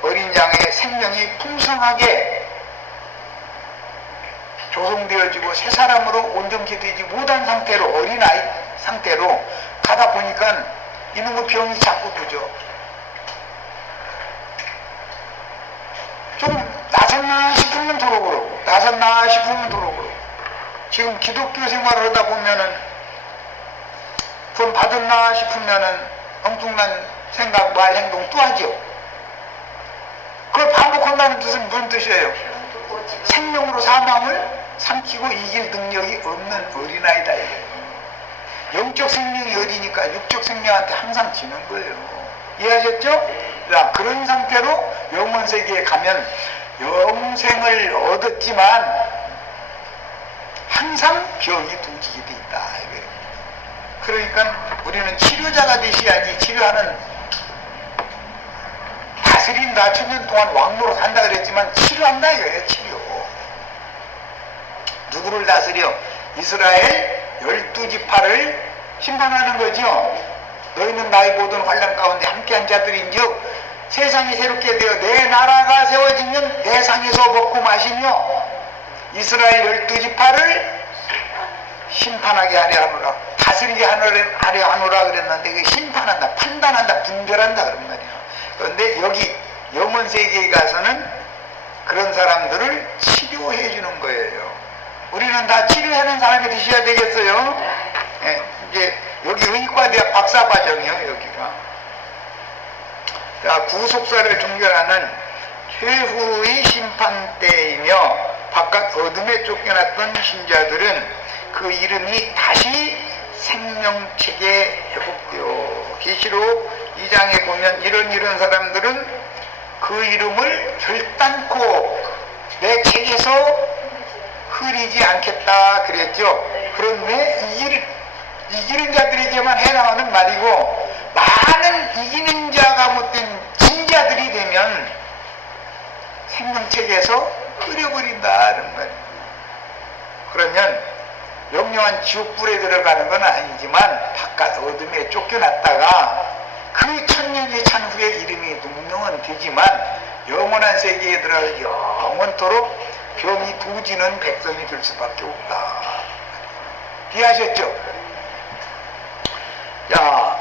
어린 양의 생명이 풍성하게 조성되어지고 새 사람으로 온전케 되지 못한 상태로, 어린아이 상태로 가다 보니까 이놈의 병이 자꾸 도져. 좀 나섰나 싶으면 도로그러고, 나섰나 싶으면 도로그러고. 지금 기독교 생활을 하다 보면은 돈 받았나 싶으면은 엉뚱한 생각, 말, 행동 또 하죠. 그걸 반복한다는 뜻은 무슨 뜻이에요? 생명으로 사망을 삼키고 이길 능력이 없는 어린아이다. 영적 생명이 어리니까 육적 생명한테 항상 지는 거예요. 이해하셨죠? 자, 그런 상태로 영원 세계에 가면 영생을 얻었지만 항상 병이 도지게 돼 있다. 그러니까 우리는 치료자가 되셔야지 치료하는 다스린다. 천년 동안 왕노로 산다 그랬지만 치료한다 이거예요. 치료. 누구를 다스려? 이스라엘 12지파를 심판하는 거죠. 너희는 나의 모든 환난 가운데 함께한 자들인즉 세상이 새롭게 되어 내 나라가 세워지면 내 상에서 먹고 마시며 이스라엘 12지파를 심판하게 하려 하노라. 다스리게 하려 하노라 그랬는데 그 심판한다, 판단한다, 분별한다 그런 말이에요. 그런데 여기 영원 세계에 가서는 그런 사람들을 치료해 주는 거예요. 우리는 다 치료하는 사람이 되셔야 되겠어요. 예, 이제 여기 의과대학 박사과정이요, 여기가. 자, 구속사를 종결하는 최후의 심판대이며 바깥 어둠에 쫓겨났던 신자들은 그 이름이 다시 생명책에 회복되어 계시록 2장에 보면 이런 사람들은 그 이름을 결단코 내 책에서 흐리지 않겠다 그랬죠. 그런데 이기는 자들에게만 해당하는 말이고 많은 이기는 자가 못된 진자들이 되면 생명책에서 흐려버린다는 말이에요. 그러면 영영한 지옥불에 들어가는 건 아니지만 바깥 어둠에 쫓겨났다가 그 천년이 찬 후에 이름이 능명은 되지만 영원한 세계에 들어가 영원토록 병이 도지는 백성이 될 수밖에 없다. 이해하셨죠? 자,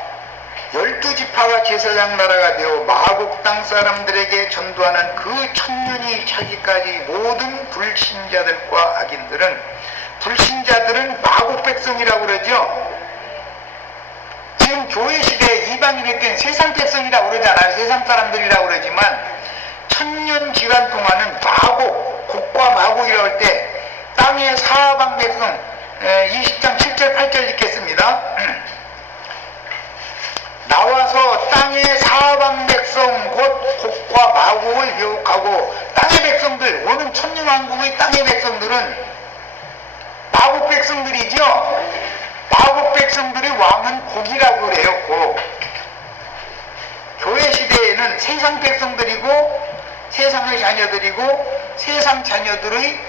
12지파가 제사장 나라가 되어 마국 땅 사람들에게 전도하는 그 천년이 차기까지 모든 불신자들과 악인들은, 불신자들은 마국 백성이라고 그러죠. 지금 교회 시대에 이방인일 땐 세상 백성이라고 그러잖아요. 세상 사람들이라고 그러지만 천년 기간 동안은 마국, 곡과 마국이라고 할 때 땅의 사방 백성, 20장 7절 8절 읽겠습니다. 나와서 땅의 사방 백성 곧 곡과 마국을 교육하고, 땅의 백성들, 오는 천년왕국의 땅의 백성들은 마국 백성들이죠. 마국 백성들의 왕은 곡이라고 그래요. 곡. 교회 시대에는 세상 백성들이고 세상의 자녀들이고 세상 자녀들의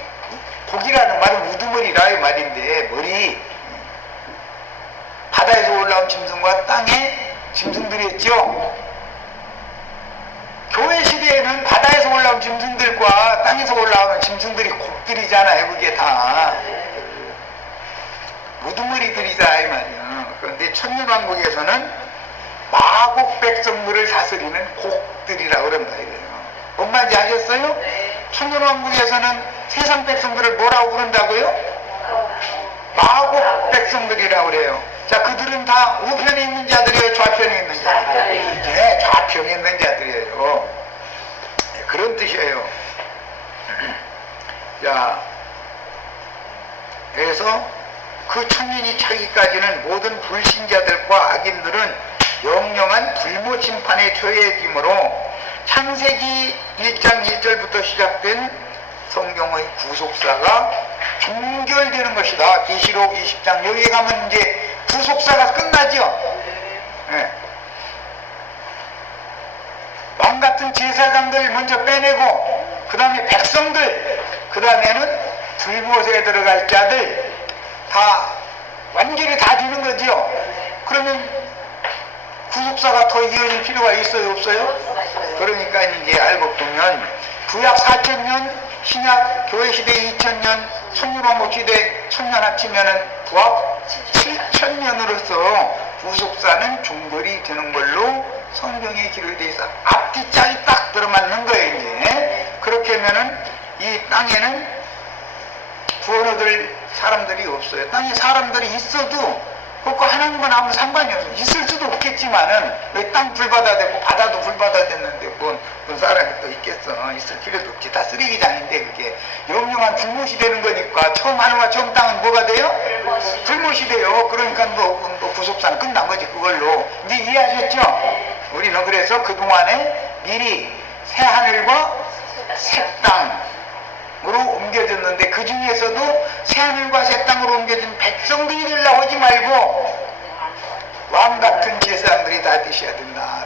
곡이라는 말은 우두머리라 이 말인데, 머리, 바다에서 올라온 짐승과 땅의 짐승들이었죠. 교회 시대에는 바다에서 올라온 짐승들과 땅에서 올라오는 짐승들이 곡들이잖아요. 그게 다 우두머리들이다 이 말이야. 그런데 천년왕국에서는 마국 백성들을 다스리는 곡들이라고 그런다 이거예요. 뭔 말인지 아셨어요? 천년왕국에서는 세상 백성들을 뭐라고 부른다고요? 마국 백성들이라고 그래요. 자, 그들은 다 우편에 있는 자들이에요? 좌편에 있는 자들이에요? 네, 좌편에 있는 자들이에요. 네, 그런 뜻이에요. 자, 그래서 그 천년이 차기까지는 모든 불신자들과 악인들은 영영한 불모 심판에 처해지므로 창세기 1장 1절부터 시작된 성경의 구속사가 종결되는 것이다. 계시록 20장 여기 가면 이제 구속사가 끝나죠. 네. 왕 같은 제사장들 먼저 빼내고 그 다음에 백성들, 그 다음에는 불못에 들어갈 자들 다 완전히 다 되는 거죠. 그러면 구속사가 더 이어질 필요가 있어요, 없어요? 그러니까 이제 알고 보면 구약 4,000년, 신약 교회 시대 2,000년, 천년왕국 시대 1,000년 합치면은 부합 7,000년으로서 구속사는 종결이 되는 걸로 성경에 기록되어 있어. 앞뒤짝이 딱 들어맞는 거예요, 이제. 그렇게 하면은 이 땅에는 구원 얻을 사람들이 없어요. 땅에 사람들이 있어도 그거 하나님만 하면 상관이 없어요. 있을 수도 없겠지만은 왜 땅 불바다 됐고 바다도 불바다 됐는데 뭔 사람이 또 있겠어. 있을 필요도 없지. 다 쓰레기장인데 그게 영영한 불못이 되는 거니까 처음 하늘과 처음 땅은 뭐가 돼요? 불못이 돼요. 그러니까 뭐 구속사는 끝난 거지 그걸로. 이제 이해하셨죠? 우리는 그래서 그동안에 미리 새 하늘과 새 땅으로 옮겨졌는데 그 중에서도 새하늘과 새 땅으로 옮겨진 백성들이 되려고 하지 말고 왕 같은 제사장들이 다 되셔야 된다.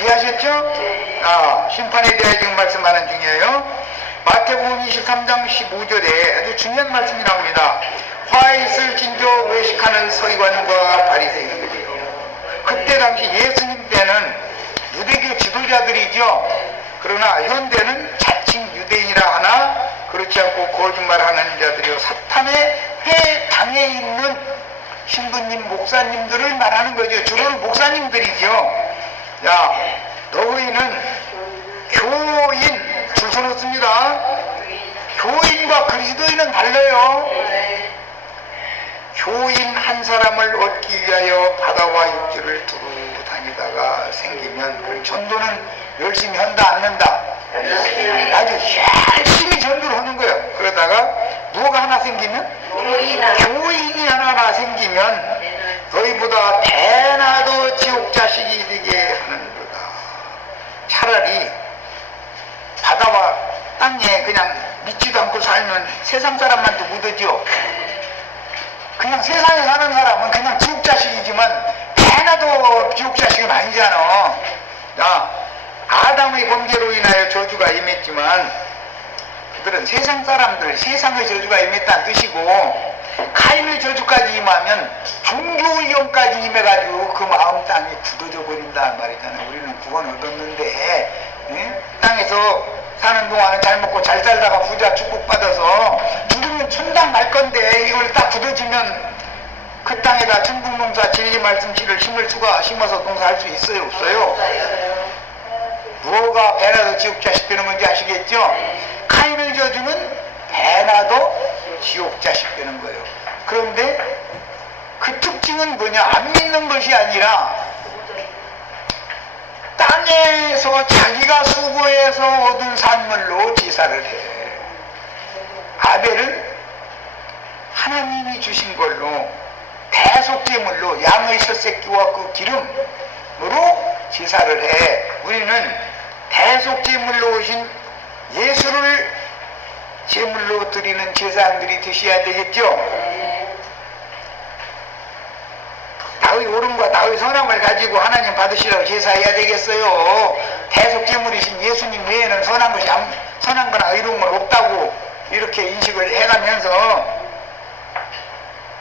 이해하셨죠? 심판에 대해 지금 말씀하는 중이에요. 마태복음 23장 15절에 아주 중요한 말씀이 나옵니다. 화에 있을 진저 외식하는 서기관과 바리새인들이요. 그때 당시 예수님 때는 유대교 지도자들이죠. 그러나 현대는 자칭 유대인이라 하나 그렇지 않고 거짓말하는 자들이요. 사탄의 회당에 있는 신부님, 목사님들을 말하는 거죠. 주로는 목사님들이죠. 야, 너희는 교인, 줄 서놓습니다. 교인과 그리스도인은 달라요. 교인 한 사람을 얻기 위하여 바다와 육지를 두루 다니다가 생기면 그 전도는 열심히 한다 안 한다? 아주 열심히 전도를 하는 거예요. 그러다가 누가 하나 생기면? 교인이 하나 생기면 너희보다 대나도 지옥 자식이 되게 하는도다. 차라리 바다와 땅에 그냥 믿지도 않고 살면 세상 사람한테 묻어지요. 그냥 세상에 사는 사람은 그냥 지옥 자식이지만 대나도 지옥 자식은 아니잖아. 아담의 범죄로 인하여 저주가 임했지만 그들은 세상 사람들, 세상의 저주가 임했다는 뜻이고, 가인의 저주까지 임하면 종교위험까지 임해가지고 그 마음 땅이 굳어져 버린다는 말이잖아요. 우리는 구원 얻었는데 땅에서 사는 동안은 잘 먹고 잘 살다가 부자 축복받아서 죽으면 천당 갈 건데 이걸 딱 굳어지면 그 땅에다 천국농사 진리 말씀 씨를 심어서 농사할 수 있어요 없어요? 무엇가 배나도 지옥 자식 되는 건지 아시겠죠? 카인의 저주는 배나도 지옥 자식 되는 거예요. 그런데 그 특징은 뭐냐? 안 믿는 것이 아니라 땅에서 자기가 수고해서 얻은 산물로 제사를 해. 아벨은 하나님이 주신 걸로 대속제물로 양의 젖새끼와 그 기름으로 제사를 해. 우리는 대속제물로 오신 예수를 제물로 드리는 제사장들이 되셔야 되겠죠? 나의 옳음과 나의 선함을 가지고 하나님 받으시라고 제사해야 되겠어요. 대속제물이신 예수님 외에는 선한 거나 의로운 건 없다고 이렇게 인식을 해가면서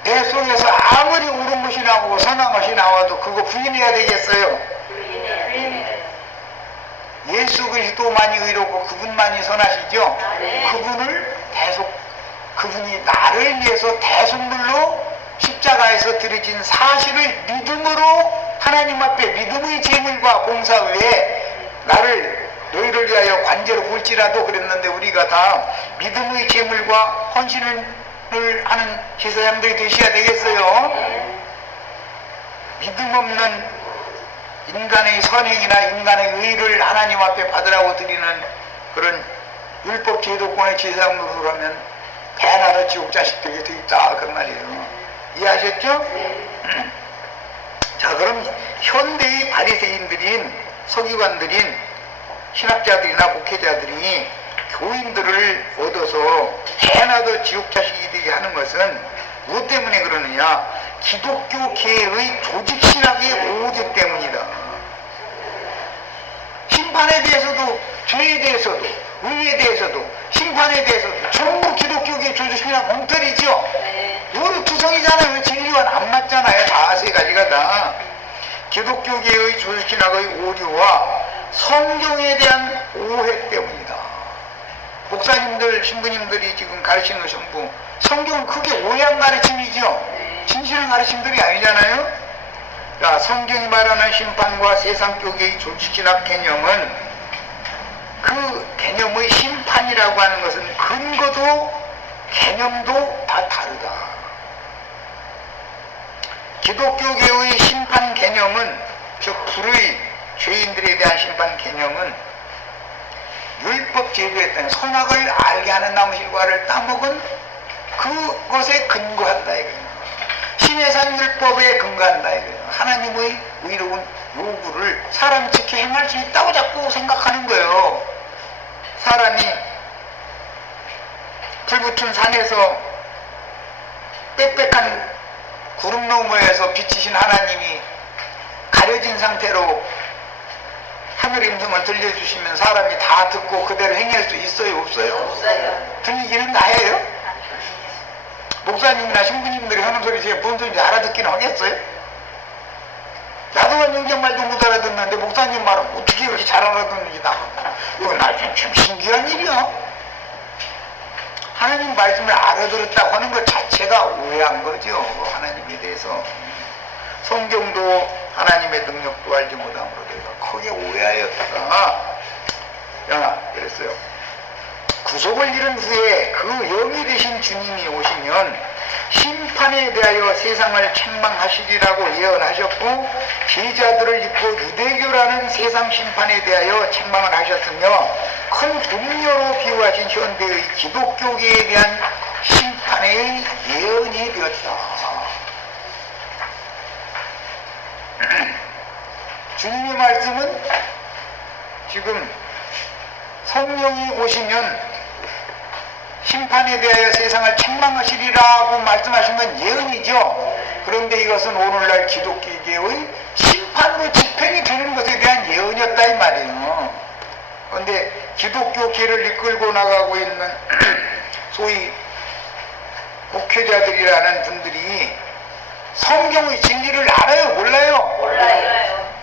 내 속에서 아무리 옳은 것이 나오고 선한 것이 나와도 그거 부인해야 되겠어요. 예수 그리스도만이 의롭고 그분만이 선하시죠. 그분이 나를 위해서 대속물로 십자가에서 드려진 사실을 믿음으로 하나님 앞에 믿음의 제물과 봉사 외에 너희를 위하여 관제로 볼지라도 그랬는데 우리가 다 믿음의 제물과 헌신을 하는 제사장들이 되셔야 되겠어요. 믿음 없는 인간의 선행이나 인간의 의를 하나님 앞에 받으라고 드리는 그런 율법 제도권의 제사장으로 하면 대나도 지옥 자식 되게 돼 있다 그 말이에요. 이해하셨죠? 자, 그럼 현대의 바리새인들인 서기관들인 신학자들이나 목회자들이 교인들을 얻어서 대나도 지옥 자식이 되게 하는 것은 무엇 때문에 그러느냐? 기독교 계의 조직신학의 오류 때문이다. 심판에 대해서도, 죄에 대해서도, 의에 대해서도, 심판에 대해서도 전부 기독교계 조직신학 엉터리죠. 우리 투성이잖아요. 진리와는 안 맞잖아요. 다 세 가지가 다. 기독교계의 조직신학의 오류와 성경에 대한 오해 때문이다. 목사님들, 신부님들이 지금 가르치는 전부 성경은 크게 오해한 가르침이죠. 진실한 가르침들이 아니잖아요. 자, 성경이 말하는 심판과 세상교계의 조직신학 개념은 그 개념의 심판이라고 하는 것은 근거도 개념도 다 다르다. 기독교계의 심판 개념은, 즉 불의 죄인들에 대한 심판 개념은 율법 제도에 따른 선악을 알게 하는 나무실과를 따먹은 그것에 근거한다 이거예요. 신해산 율법에 근거한다 이거예요. 하나님의 의로운 요구를 사람이 지켜 행할 수 있다고 자꾸 생각하는 거예요. 사람이 불붙은 산에서 빽빽한 구름 너머에서 비치신 하나님이 가려진 상태로 하늘의 음성을 들려주시면 사람이 다 듣고 그대로 행할 수 있어요, 없어요? 없어요. 들리기는 다 해요? 목사님이나 신부님들이 하는 소리 제가 뭔 소리인지 알아듣기는 하겠어요? 나도 영정말도 못 알아듣는데 목사님 말은 어떻게 그렇게 잘 알아듣는지 그건 나중에 참 신기한 일이야. 하나님 말씀을 알아들었다고 하는 것 자체가 오해한 거죠. 하나님에 대해서. 성경도 하나님의 능력도 알지 못함으로 내가 크게 오해하였다. 그랬어요. 구속을 이룬 후에 그 영이 되신 주님이 오시면 심판에 대하여 세상을 책망하시리라고 예언하셨고, 제자들을 입고 유대교라는 세상 심판에 대하여 책망을 하셨으며, 큰 분녀로 비유하신 현대의 기독교계에 대한 심판의 예언이 되었다. 주님의 말씀은 지금 성령이 오시면 심판에 대하여 세상을 책망하시리라고 말씀하신 건 예언이죠. 그런데 이것은 오늘날 기독교계의 심판으로 집행이 되는 것에 대한 예언이었다 이 말이에요. 그런데 기독교계를 이끌고 나가고 있는 소위 목회자들이라는 분들이 성경의 진리를 알아요, 몰라요? 몰라요.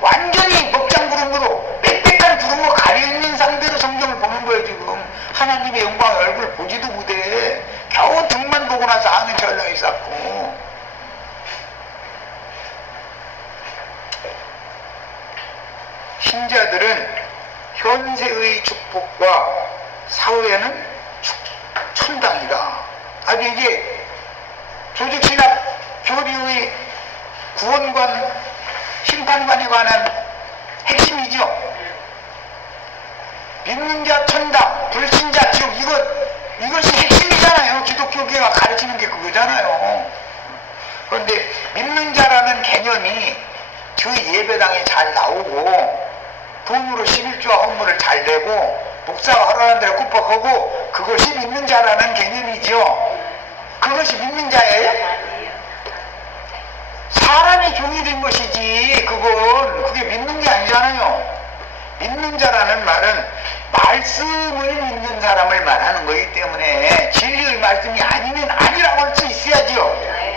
완전히 먹장구름으로 빽빽한 구름으로 가려있는 상대로 성경을 보는 거예요. 지금 하나님의 영광의 얼굴 보지도 못해. 겨우 등만 보고 나서 아는 전랑이 쌓고. 신자들은 현세의 축복과 사후에는 천당이다. 아주 이게 조직신학 교리의 구원관, 심판관에 관한 핵심이죠. 믿는 자 천당, 불신자 지옥, 이것이 핵심이잖아요. 기독교계가 가르치는 게 그거잖아요. 그런데 믿는 자라는 개념이 교회 예배당에 잘 나오고 돈으로 11조와 헌물을 잘 내고 목사가 허락한 대로 꾸벅하고 그것이 믿는 자라는 개념이죠. 그것이 믿는 자예요? 사람이 종이 된 것이지 그게 믿는 게 아니잖아요. 믿는 자라는 말은 말씀을 믿는 사람을 말하는 거기 때문에 진리의 말씀이 아니면 아니라고 할 수 있어야죠.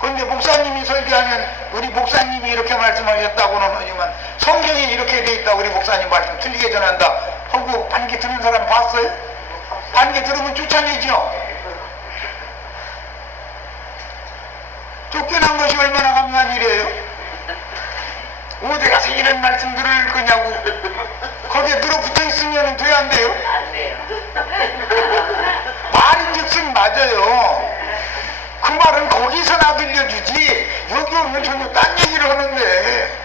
그런데 목사님이 설교하면 우리 목사님이 이렇게 말씀하셨다고는 하지만 성경에 이렇게 돼 있다고 우리 목사님 말씀 틀리게 전한다 하고 반기 드는 사람 봤어요? 반기 들으면 쫓아내죠. 쫓겨난 것이 얼마나 감사한 일이에요? 어디 가서 이런 말씀 들을 거냐고 거기에 늘어붙어 있으면 돼야 안 돼요? 안 돼요. 말인즉슨 맞아요. 그 말은 거기서나 들려주지 여기 오면 전혀 딴 얘기를 하는데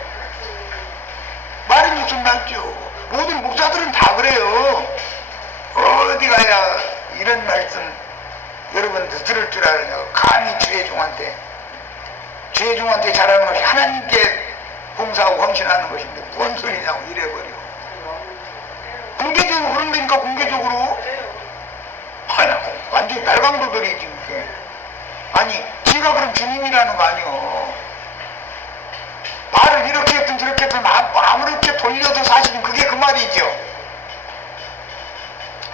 말인즉슨 맞죠. 모든 목사들은 다 그래요. 어디 가야 이런 말씀 여러분들 들을 줄 알아요. 감히 주의 종한테 잘하는 것이 하나님께 봉사하고 헌신하는 것인데 뭔 소리냐고 이래버려. 공개적으로 그런다니까 공개적으로. 아니 완전히 날강도들이지 그게. 아니 지가 그럼 주님이라는 거 아니오. 말을 이렇게 했든 저렇게 했든 아무렇게 돌려도 사실은 그게 그 말이죠.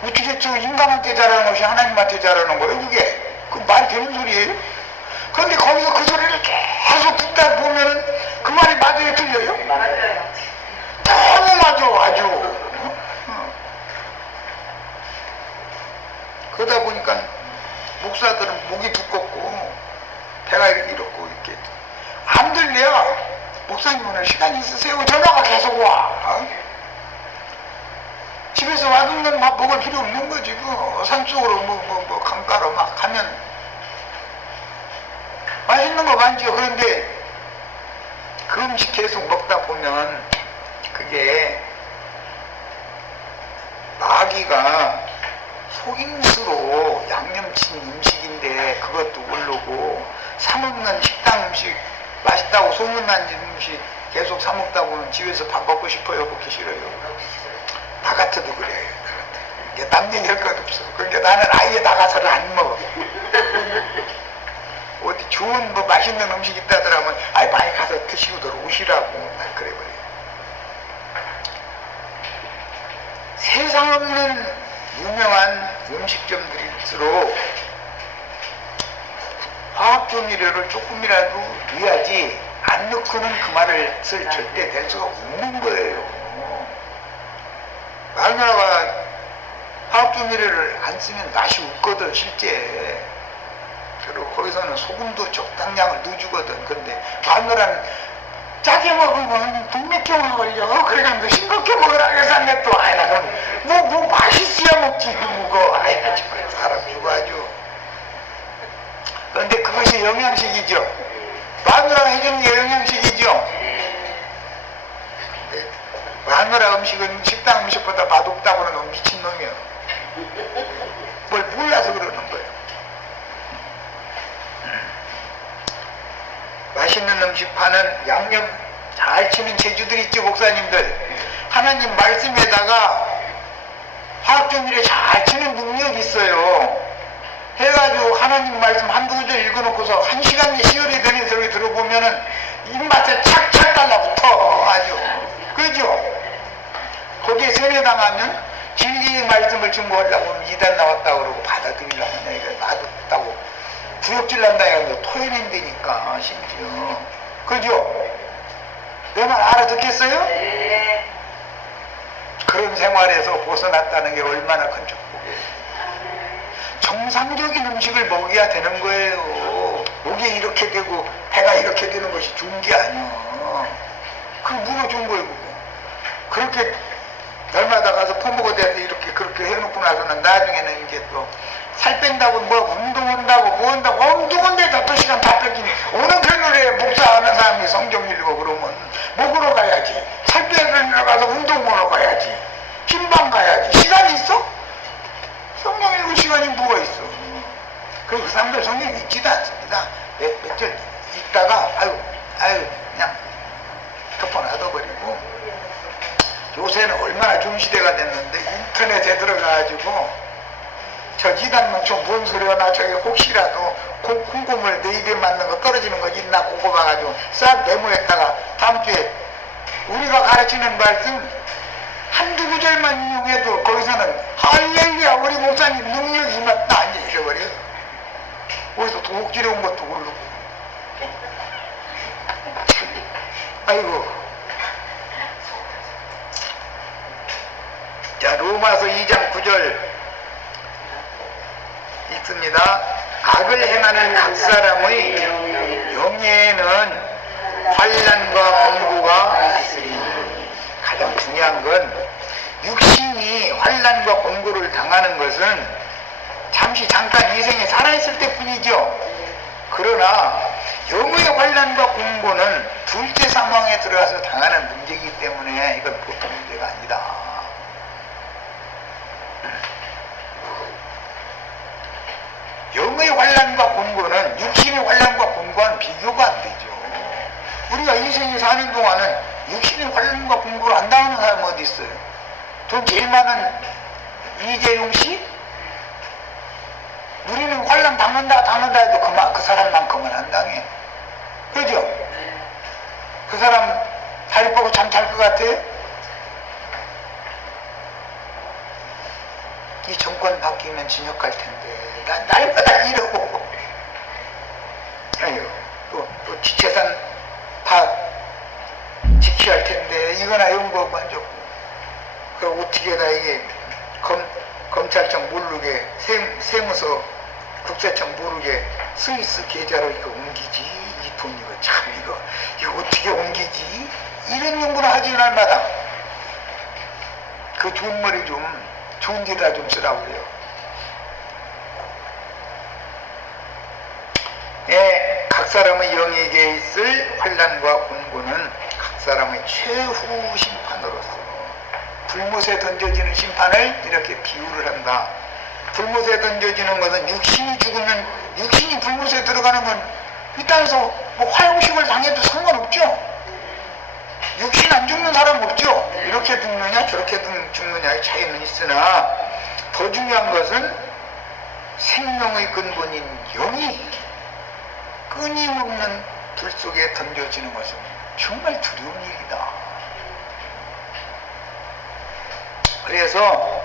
어떻게 저 인간한테 잘하는 것이 하나님한테 잘하는 거예요 그게? 그 말이 되는 소리예요? 그런데 거기서 그 소리를 계속 듣다 보면은 그 말이 맞아요, 틀려요? 맞아요. 너무 맞아, 아주. 그러다 보니까 목사들은 목이 두껍고 배가 이렇고 이렇게 안 들려. 목사님 오늘 시간 있으세요? 전화가 계속 와. 집에서 와두면 막 먹을 필요 없는 거지. 산속으로 강가로 막 가면 맛있는 거 많죠. 그런데 그 음식 계속 먹다 보면 그게 마귀가 속임수로 양념친 음식인데 그것도 모르고 사먹는 식당 음식 맛있다고 소문난 음식 계속 사먹다 보면 집에서 밥 먹고 싶어요? 먹기 싫어요? 나 같아도 그래요. 이게 남 얘기할 것 없어. 그러니까 나는 아예 나가서를 안 먹어. 어디 좋은 맛있는 음식 있다더라면 많이 가서 드시고 들어오시라고 난 그래버려요. 조미료를 조금이라도 넣어야지 안 넣고는 그 말을 절대 낼 수가 없는 거예요. 마누라가 화학 조미료를 안 쓰면 맛이 없거든 실제. 그리고 거기서는 소금도 적당량을 넣어주거든. 근데 마누라는 짜게 먹으면 동맥경화 걸려. 그래가지고 싱겁게 먹으라 해서 내 또 아이나 그럼 뭐 맛있어야 먹지 뭐고 아이나 정말 사람 죽어가지고. 그런데 그것이 영양식이죠. 마누라가 해주는 게 영양식이죠. 근데 마누라 음식은 식당 음식보다 맛없다고는 너무 미친놈이야. 뭘 몰라서 그러는 거예요. 맛있는 음식 파는 양념 잘 치는 제주들 있죠, 목사님들. 하나님 말씀에다가 화학조미료 잘 치는 능력이 있어요. 해가지고 하나님 말씀 한두 구절 읽어놓고서 1시간에 시월이 되는 소리 들어보면은 입맛에 착착 달라붙어 아주. 그죠? 거기에 세뇌당하면 진리의 말씀을 증거하려고 하면 이단 나왔다고 그러고 받아들이려면 내가 맛없다고 구역질 난다 해가지고 토해낸다니까 심지어. 그죠? 내 말 알아듣겠어요? 네. 그런 생활에서 벗어났다는 게 얼마나 큰 축복이에요. 정상적인 음식을 먹어야 되는 거예요. 목이 이렇게 되고 배가 이렇게 되는 것이 좋은 게 아니야. 그게 뭐가 좋은 거예요 그거. 그렇게 날마다 가서 퍼먹어대서 이렇게 그렇게 해놓고 나서는 나중에는 이제 또 살 뺀다고 뭐 운동한다고 뭐 한다고 운동한데 8시간 다 뺏기니 어느 편을 목사하는 사람이 성경 읽고 그러면 먹으러 가야지. 살 빼러 가서 운동하러 가야지. 힘방 가야지. 시간이 있어? 성경 읽을 시간이 뭐가 있어. 그 사람들 성경 읽지도 않습니다. 며칠 읽다가 아유 그냥 덮어놔둬버리고. 요새는 얼마나 좋은 시대가 됐는데 인터넷에 들어가가지고 저 이단농촌 뭔 소리가 나 저기 혹시라도 콩고물 내 입에 맞는 거 떨어지는 거 있나 그거 봐가지고 싹 메모했다가 다음 주에 우리가 가르치는 말씀 한두 구절만 인용해도 거기서는 할렐루야 우리 목사님 능력이 임했다 앉아 잃어버려. 거기서 도둑질해 온 것도 모르고. 아이고. 자, 로마서 2장 9절 읽습니다. 악을 행하는 각 사람의 영예에는 환난과 권고가 있으니. 가장 중요한 건 육신이 환난과 권고를 당하는 것은 잠시 잠깐 이 생에 살아있을 때뿐이죠. 그러나 영의 환난과 권고는 둘째 상황에 들어가서 당하는 문제이기 때문에 이건 보통 문제가 아니다. 영의 환난과 권고는 육신의 환난과 권고와는 비교가 안 되죠. 우리가 인생에 사는 동안은 육신의 환난과 권고를 안 당하는 사람이 어디 있어요? 돈 제일 많은 이재용 씨? 우리는 환난 당한다 해도 그 사람만큼은 안 당해. 그죠? 그 사람 다리 뻗고 잠 잘 것 같아? 이 정권 바뀌면 진역할 텐데 날마다 이러고 또 지체산 다 지켜야 할 텐데 이거나 연구하고 안 좋고 그 어떻게 다 이게 검찰청 모르게 세무서 국세청 모르게 스위스 계좌로 이거 옮기지 이 돈 이거 참 이거 어떻게 옮기지 이런 연구를 하지 날마다 그 좋은 머리 좀 좋은 데다 좀 쓰라고 그래요. 예, 각 사람의 영에게 있을 환난과 권고는 각 사람의 최후 심판으로서 불못에 던져지는 심판을 이렇게 비유를 한다. 불못에 던져지는 것은 육신이 죽으면 육신이 불못에 들어가는 건 이 땅에서 뭐 화용식을 당해도 상관없죠. 육신 안 죽는 사람 없죠. 이렇게 죽느냐 저렇게 죽느냐의 차이는 있으나 더 중요한 것은 생명의 근본인 영이 끊임없는 불 속에 던져지는 것은 정말 두려운 일이다. 그래서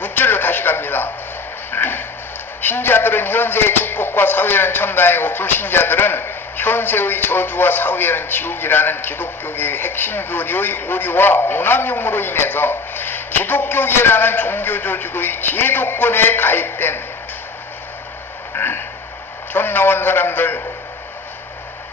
6절로 다시 갑니다. 신자들은 현세의 축복과 사후에는 천당이고 불신자들은 현세의 저주와 사후에는 지옥이라는 기독교계의 핵심 교리의 오류와 오남용으로 인해서 기독교계라는 종교조직의 제도권에 가입된 전 나온 사람들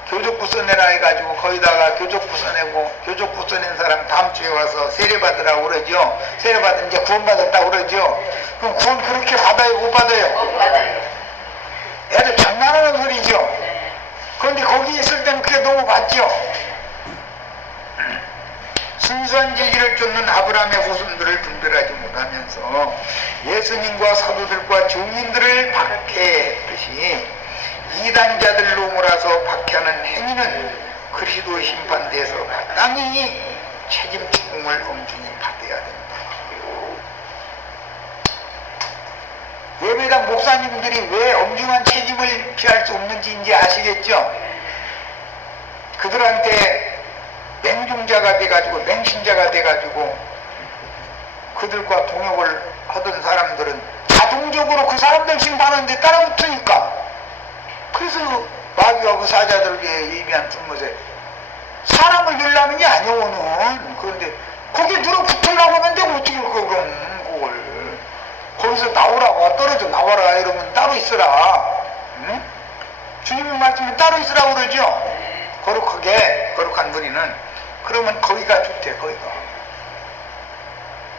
교족부 써내라 해가지고 거기다가 교족부 써내고 교족부 써낸 사람 다음 주에 와서 세례받으라고 그러죠. 세례받으면 이제 구원받았다고 그러죠. 그럼 구원 그렇게 받아요? 못 받아요? 못 받아요. 애들 장난하는 소리죠. 그런데 거기 있을 때는 그게 너무 맞죠. 순수한 진리를 쫓는 아브라함의 후손들을 분별하지 못하면서 예수님과 사도들과 증인들을 박해했듯이 이단자들로 몰아서 박해하는 행위는 그리스도의 심판대에서 마땅히 책임 추궁을 엄중히 받아야 된다. 예배당 목사님들이 왜 엄중한 책임을 피할 수 없는지 이제 아시겠죠? 그들한테 맹종자가 돼가지고 맹신자가 돼가지고 그들과 동역을 하던 사람들은 자동적으로 그 사람들 심판하는데 따라붙으니까 그래서 마귀와 그 사자들에게 예비한 불못에 사람을 열라는 게 아니오는. 그런데 거기에 누가 붙으려고 하는데 어떻게 그럼 그걸 거기서 나오라고 떨어져 나와라 이러면 따로 있으라. 응? 주님의 말씀은 따로 있으라고 그러죠. 거룩하게 거룩한 무리는 그러면 거기가 좋대. 거기가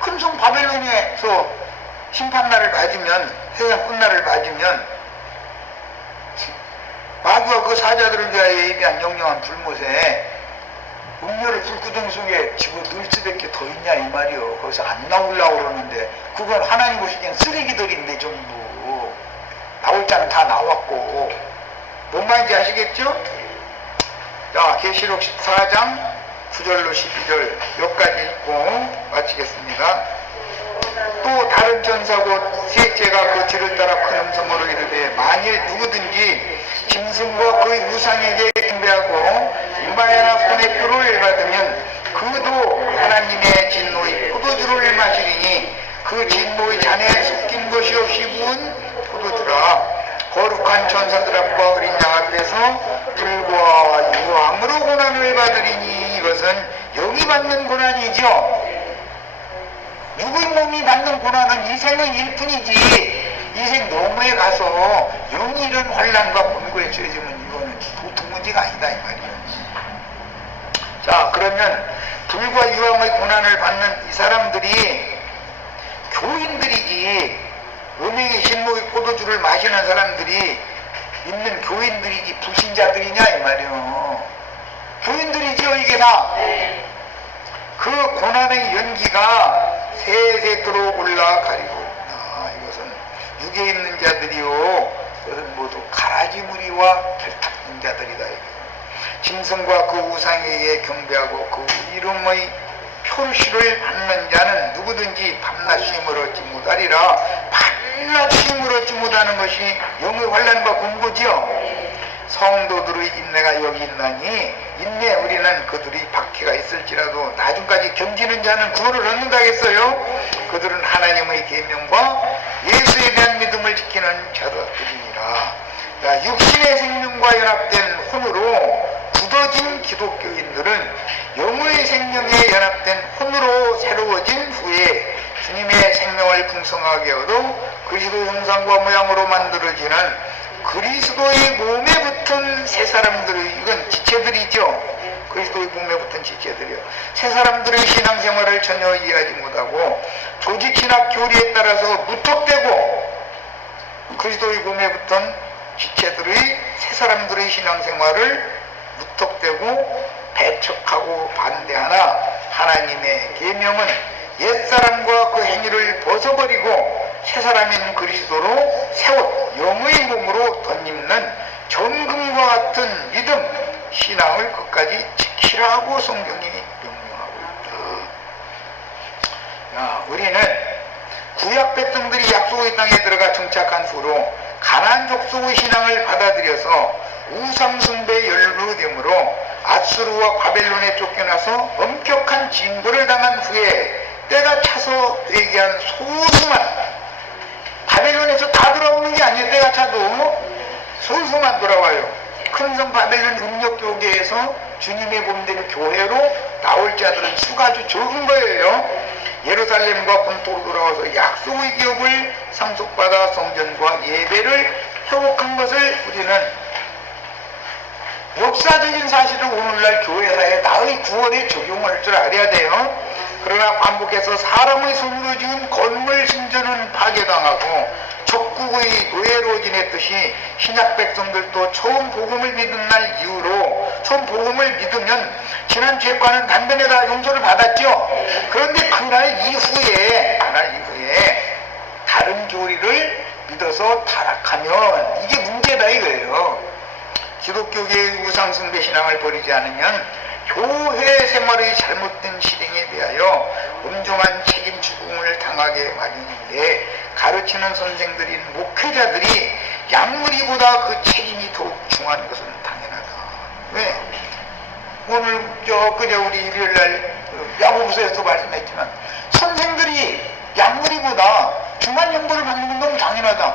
금성 바벨론에서 심판날을 맞으면 세상 끝날을 맞으면 마귀와 그 사자들을 위하여 예비한 영영한 불못에 음료를 불구덩이 속에 집어 넣을 수밖에 더 있냐 이 말이요. 거기서 안 나오려고 그러는데 그건 하나님 보시기엔 쓰레기들인데 전부 나올 자는 다 나왔고 뭔 말인지 아시겠죠? 자, 계시록 14장 9절로 12절 몇 가지 읽고 마치겠습니다. 또 다른 전사고 셋째가 그 뒤를 따라 큰 음성으로 이르되 만일 누구든지 짐승과 그의 우상에게 경배하고 이마야나 손에 표를 받으면 그도 하나님의 진노의 포도주를 마시리니 그 진노의 잔에 섞인 것이 없이 부은 포도주라. 거룩한 천사들 앞과 어린 양 앞에서 불과 유황으로 고난을 받으리니 이것은 영이 받는 고난이죠. 누구의 몸이 받는 고난은 이 생은 일뿐이지 이 생 너머에 가서 영이 이런 환난과 번거에 처해지면 이거는 보통 문제가 아니다 이 말이에요. 자, 그러면 불과 유황의 고난을 받는 이 사람들이 교인들이지 음행의 신목의 포도주를 마시는 사람들이 있는 교인들이지 불신자들이냐 이 말이에요. 교인들이죠 이게 다. 그 고난의 연기가 세세토록 올라가리고 이것은 육에 있는 자들이요 그것은 모두 가라지 무리와 결탁된 자들이다. 짐승과 그 우상에게 경배하고 그 이름의 표시를 받는 자는 누구든지 밤낮 쉼을 얻지 못하리라. 밤낮 쉼을 얻지 못하는 것이 영의 환난과 공고지요. 성도들의 인내가 여기 있나니 인내 우리는 그들이 박해가 있을지라도 나중까지 견디는 자는 구원을 얻는다 했어요. 그들은 하나님의 계명과 예수에 대한 믿음을 지키는 자들이니라. 육신의 생명과 연합된 혼으로 굳어진 기독교인들은 영의 생명에 연합된 혼으로 새로워진 후에 주님의 생명을 풍성하게 얻어 그리스도 형상과 모양으로 만들어지는 그리스도의 몸에 붙은 새 사람들의 이건 지체들이죠. 그리스도의 몸에 붙은 지체들이요. 새 사람들의 신앙생활을 전혀 이해하지 못하고 조직신학 교리에 따라서 무턱대고 그리스도의 몸에 붙은 지체들의 새 사람들의 신앙생활을 무턱대고 배척하고 반대하나 하나님의 계명은 옛사람과 그 행위를 벗어버리고 새사람인 그리스도로 새옷 영의 몸으로 덧입는 정금과 같은 믿음 신앙을 끝까지 지키라고 성경이 명령하고 있다. 우리는 구약 백성들이 약속의 땅에 들어가 정착한 후로 가나안 족속의 신앙을 받아들여서 우상 숭배에 연루되므로 아수르와 바벨론에 쫓겨나서 엄격한 징벌을 당한 후에 때가 차서 회개한 소수만 바벨론에서 다 돌아오는 게 아니에요. 때가 차도 소수만 돌아와요. 큰성 바벨론 음력교계에서 주님의 몸된 교회로 나올 자들은 수가 아주 적은 거예요. 예루살렘과 본토로 돌아와서 약속의 기업을 상속받아 성전과 예배를 회복한 것을 우리는 역사적인 사실을 오늘날 교회사에 나의 구원에 적용할 줄 알아야 돼요. 그러나 반복해서 사람의 손으로 지은 건물 신전은 파괴당하고 적국의 노예로 지냈듯이 신약 백성들도 처음 복음을 믿은 날 이후로 처음 복음을 믿으면 지난 죄과는 단번에 다 용서를 받았죠. 그런데 그날 이후에 다른 교리를 믿어서 타락하면 이게 문제다 이거예요. 기독교계의 우상숭배 신앙을 버리지 않으면 교회 생활의 잘못된 실행에 대하여 엄중한 책임 추궁을 당하게 마련인데 가르치는 선생들인 목회자들이 양무리보다 그 책임이 더욱 중요한 것은 당연하다. 왜? 오늘 그제 우리 일요일날 야고보서에서도 말씀했지만 선생들이 양무리보다 중한 형벌을 받는 건 너무 당연하다.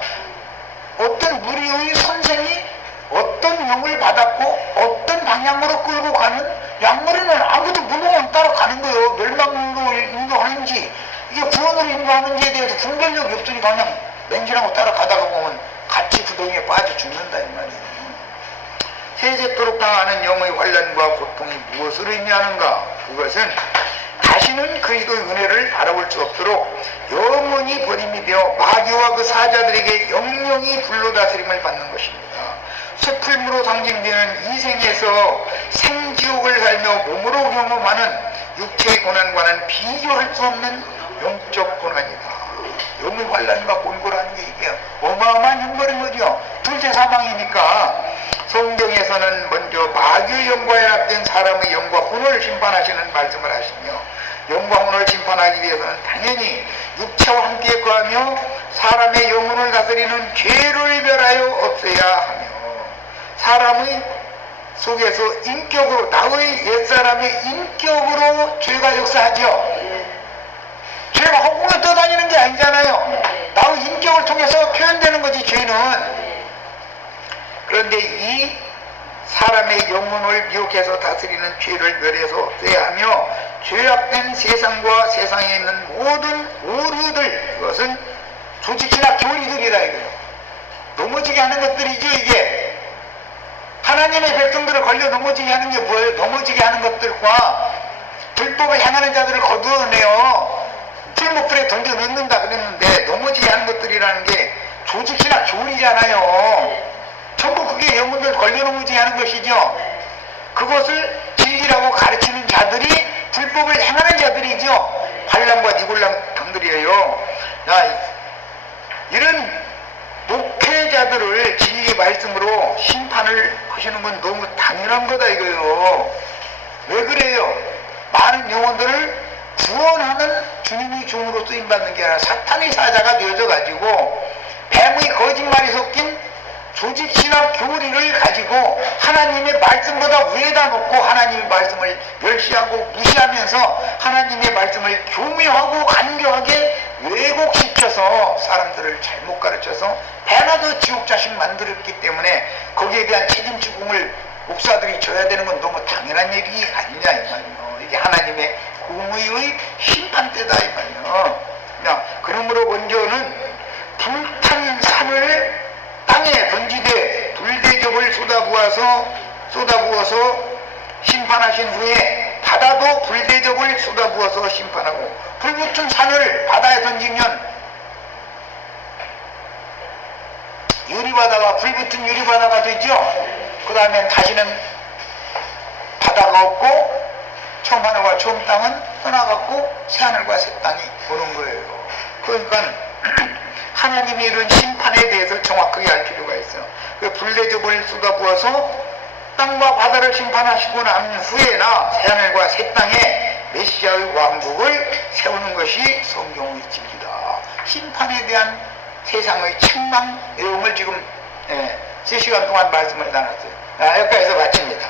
어떤 무리의 선생이 어떤 명을 받았고 어떤 방향으로 끌고 가는 양머리는 아무도 무능한 따라가는 거예요. 멸망으로 인도하는지 이게 구원으로 인도하는지에 대해서 분별력이 없으니까 그냥 맹신하고 따라가다가 보면 같이 구덩이에 빠져 죽는다 이 말이에요. 세세토록 당하는 영의 환난과 고통이 무엇을 의미하는가? 그것은 다시는 그리스도의 은혜를 바라볼 수 없도록 영원히 버림이 되어 마귀와 그 사자들에게 영영이 불로다스림을 받는 것입니다. 쇠풀무로 상징되는 이 생에서 생지옥을 살며 몸으로 경험하는 육체의 고난과는 비교할 수 없는 영적 고난이다. 영의 환난과 곤고라는 게 이게 어마어마한 형벌인 거죠. 둘째 사망이니까 성경에서는 먼저 마귀의 영과 연합된 사람의 영과 혼을 심판하시는 말씀을 하시며 영과 혼을 심판하기 위해서는 당연히 육체와 함께 거하며 사람의 영혼을 다스리는 죄를 멸하여 없애야 하며 사람의 속에서 인격으로 나의 옛사람의 인격으로 죄가 역사하죠. 죄가 허공에 떠다니는 게 아니잖아요. 나의 인격을 통해서 표현되는 거지 죄는. 그런데 이 사람의 영혼을 미혹해서 다스리는 죄를 멸해서 없애야 하며 죄악된 세상과 세상에 있는 모든 오류들 그것은 조직이나 교리들이라 이거예요. 넘어지게 하는 것들이죠 이게. 하나님의 백성들을 걸려 넘어지게 하는 게 뭐예요? 넘어지게 하는 것들과 불법을 향하는 자들을 거두어내어 풀목불에 던져 넣는다 그랬는데 넘어지게 하는 것들이라는 게 조직이나 교리잖아요. 전부 그게 영혼들 걸려 넘어지게 하는 것이죠. 그것을 진리라고 가르치는 자들이 불법을 행하는 자들이죠. 발람과 니골람 당들이에요. 이런 목회자들을 진리 말씀으로 심판을 하시는 건 너무 당연한 거다 이거예요. 왜 그래요? 많은 영혼들을 구원하는 주님의 종으로 쓰임받는 게 아니라 사탄의 사자가 되어져 가지고 뱀의 거짓말이 섞인 조직신학 교리를 가지고 하나님의 말씀보다 위에다 놓고 하나님의 말씀을 멸시하고 무시하면서 하나님의 말씀을 교묘하고 간교하게 왜곡시켜서 사람들을 잘못 가르쳐서 배나 더 지옥 자식 만들었기 때문에 거기에 대한 책임 추궁을 목사들이 져야 되는 건 너무 당연한 얘기 아니냐 이 말이에요. 이게 하나님의 공의의 심판대다 이 말이에요. 그러므로 먼저는 불탄 산을 땅에 던지되 불대접을 쏟아부어서 심판하신 후에 바다도 불대접을 쏟아부어서 심판하고 불붙은 산을 바다에 던지면 유리바다가 불붙은 유리바다가 되죠. 그 다음에 다시는 바다가 없고 처음 하늘과 처음 땅은 떠나갔고 새 하늘과 새 땅이 오는 거예요. 그러니까 하나님의 이런 심판에 대해서 정확하게 알 필요가 있어요. 그 불대접을 쏟아부어서 땅과 바다를 심판하시고 난 후에나 새하늘과 새 땅에 메시아의 왕국을 세우는 것이 성경의 진리다. 심판에 대한 세상의 책망 내용을 지금 3시간 동안 말씀을 나눴어요. 여기까지서 마칩니다.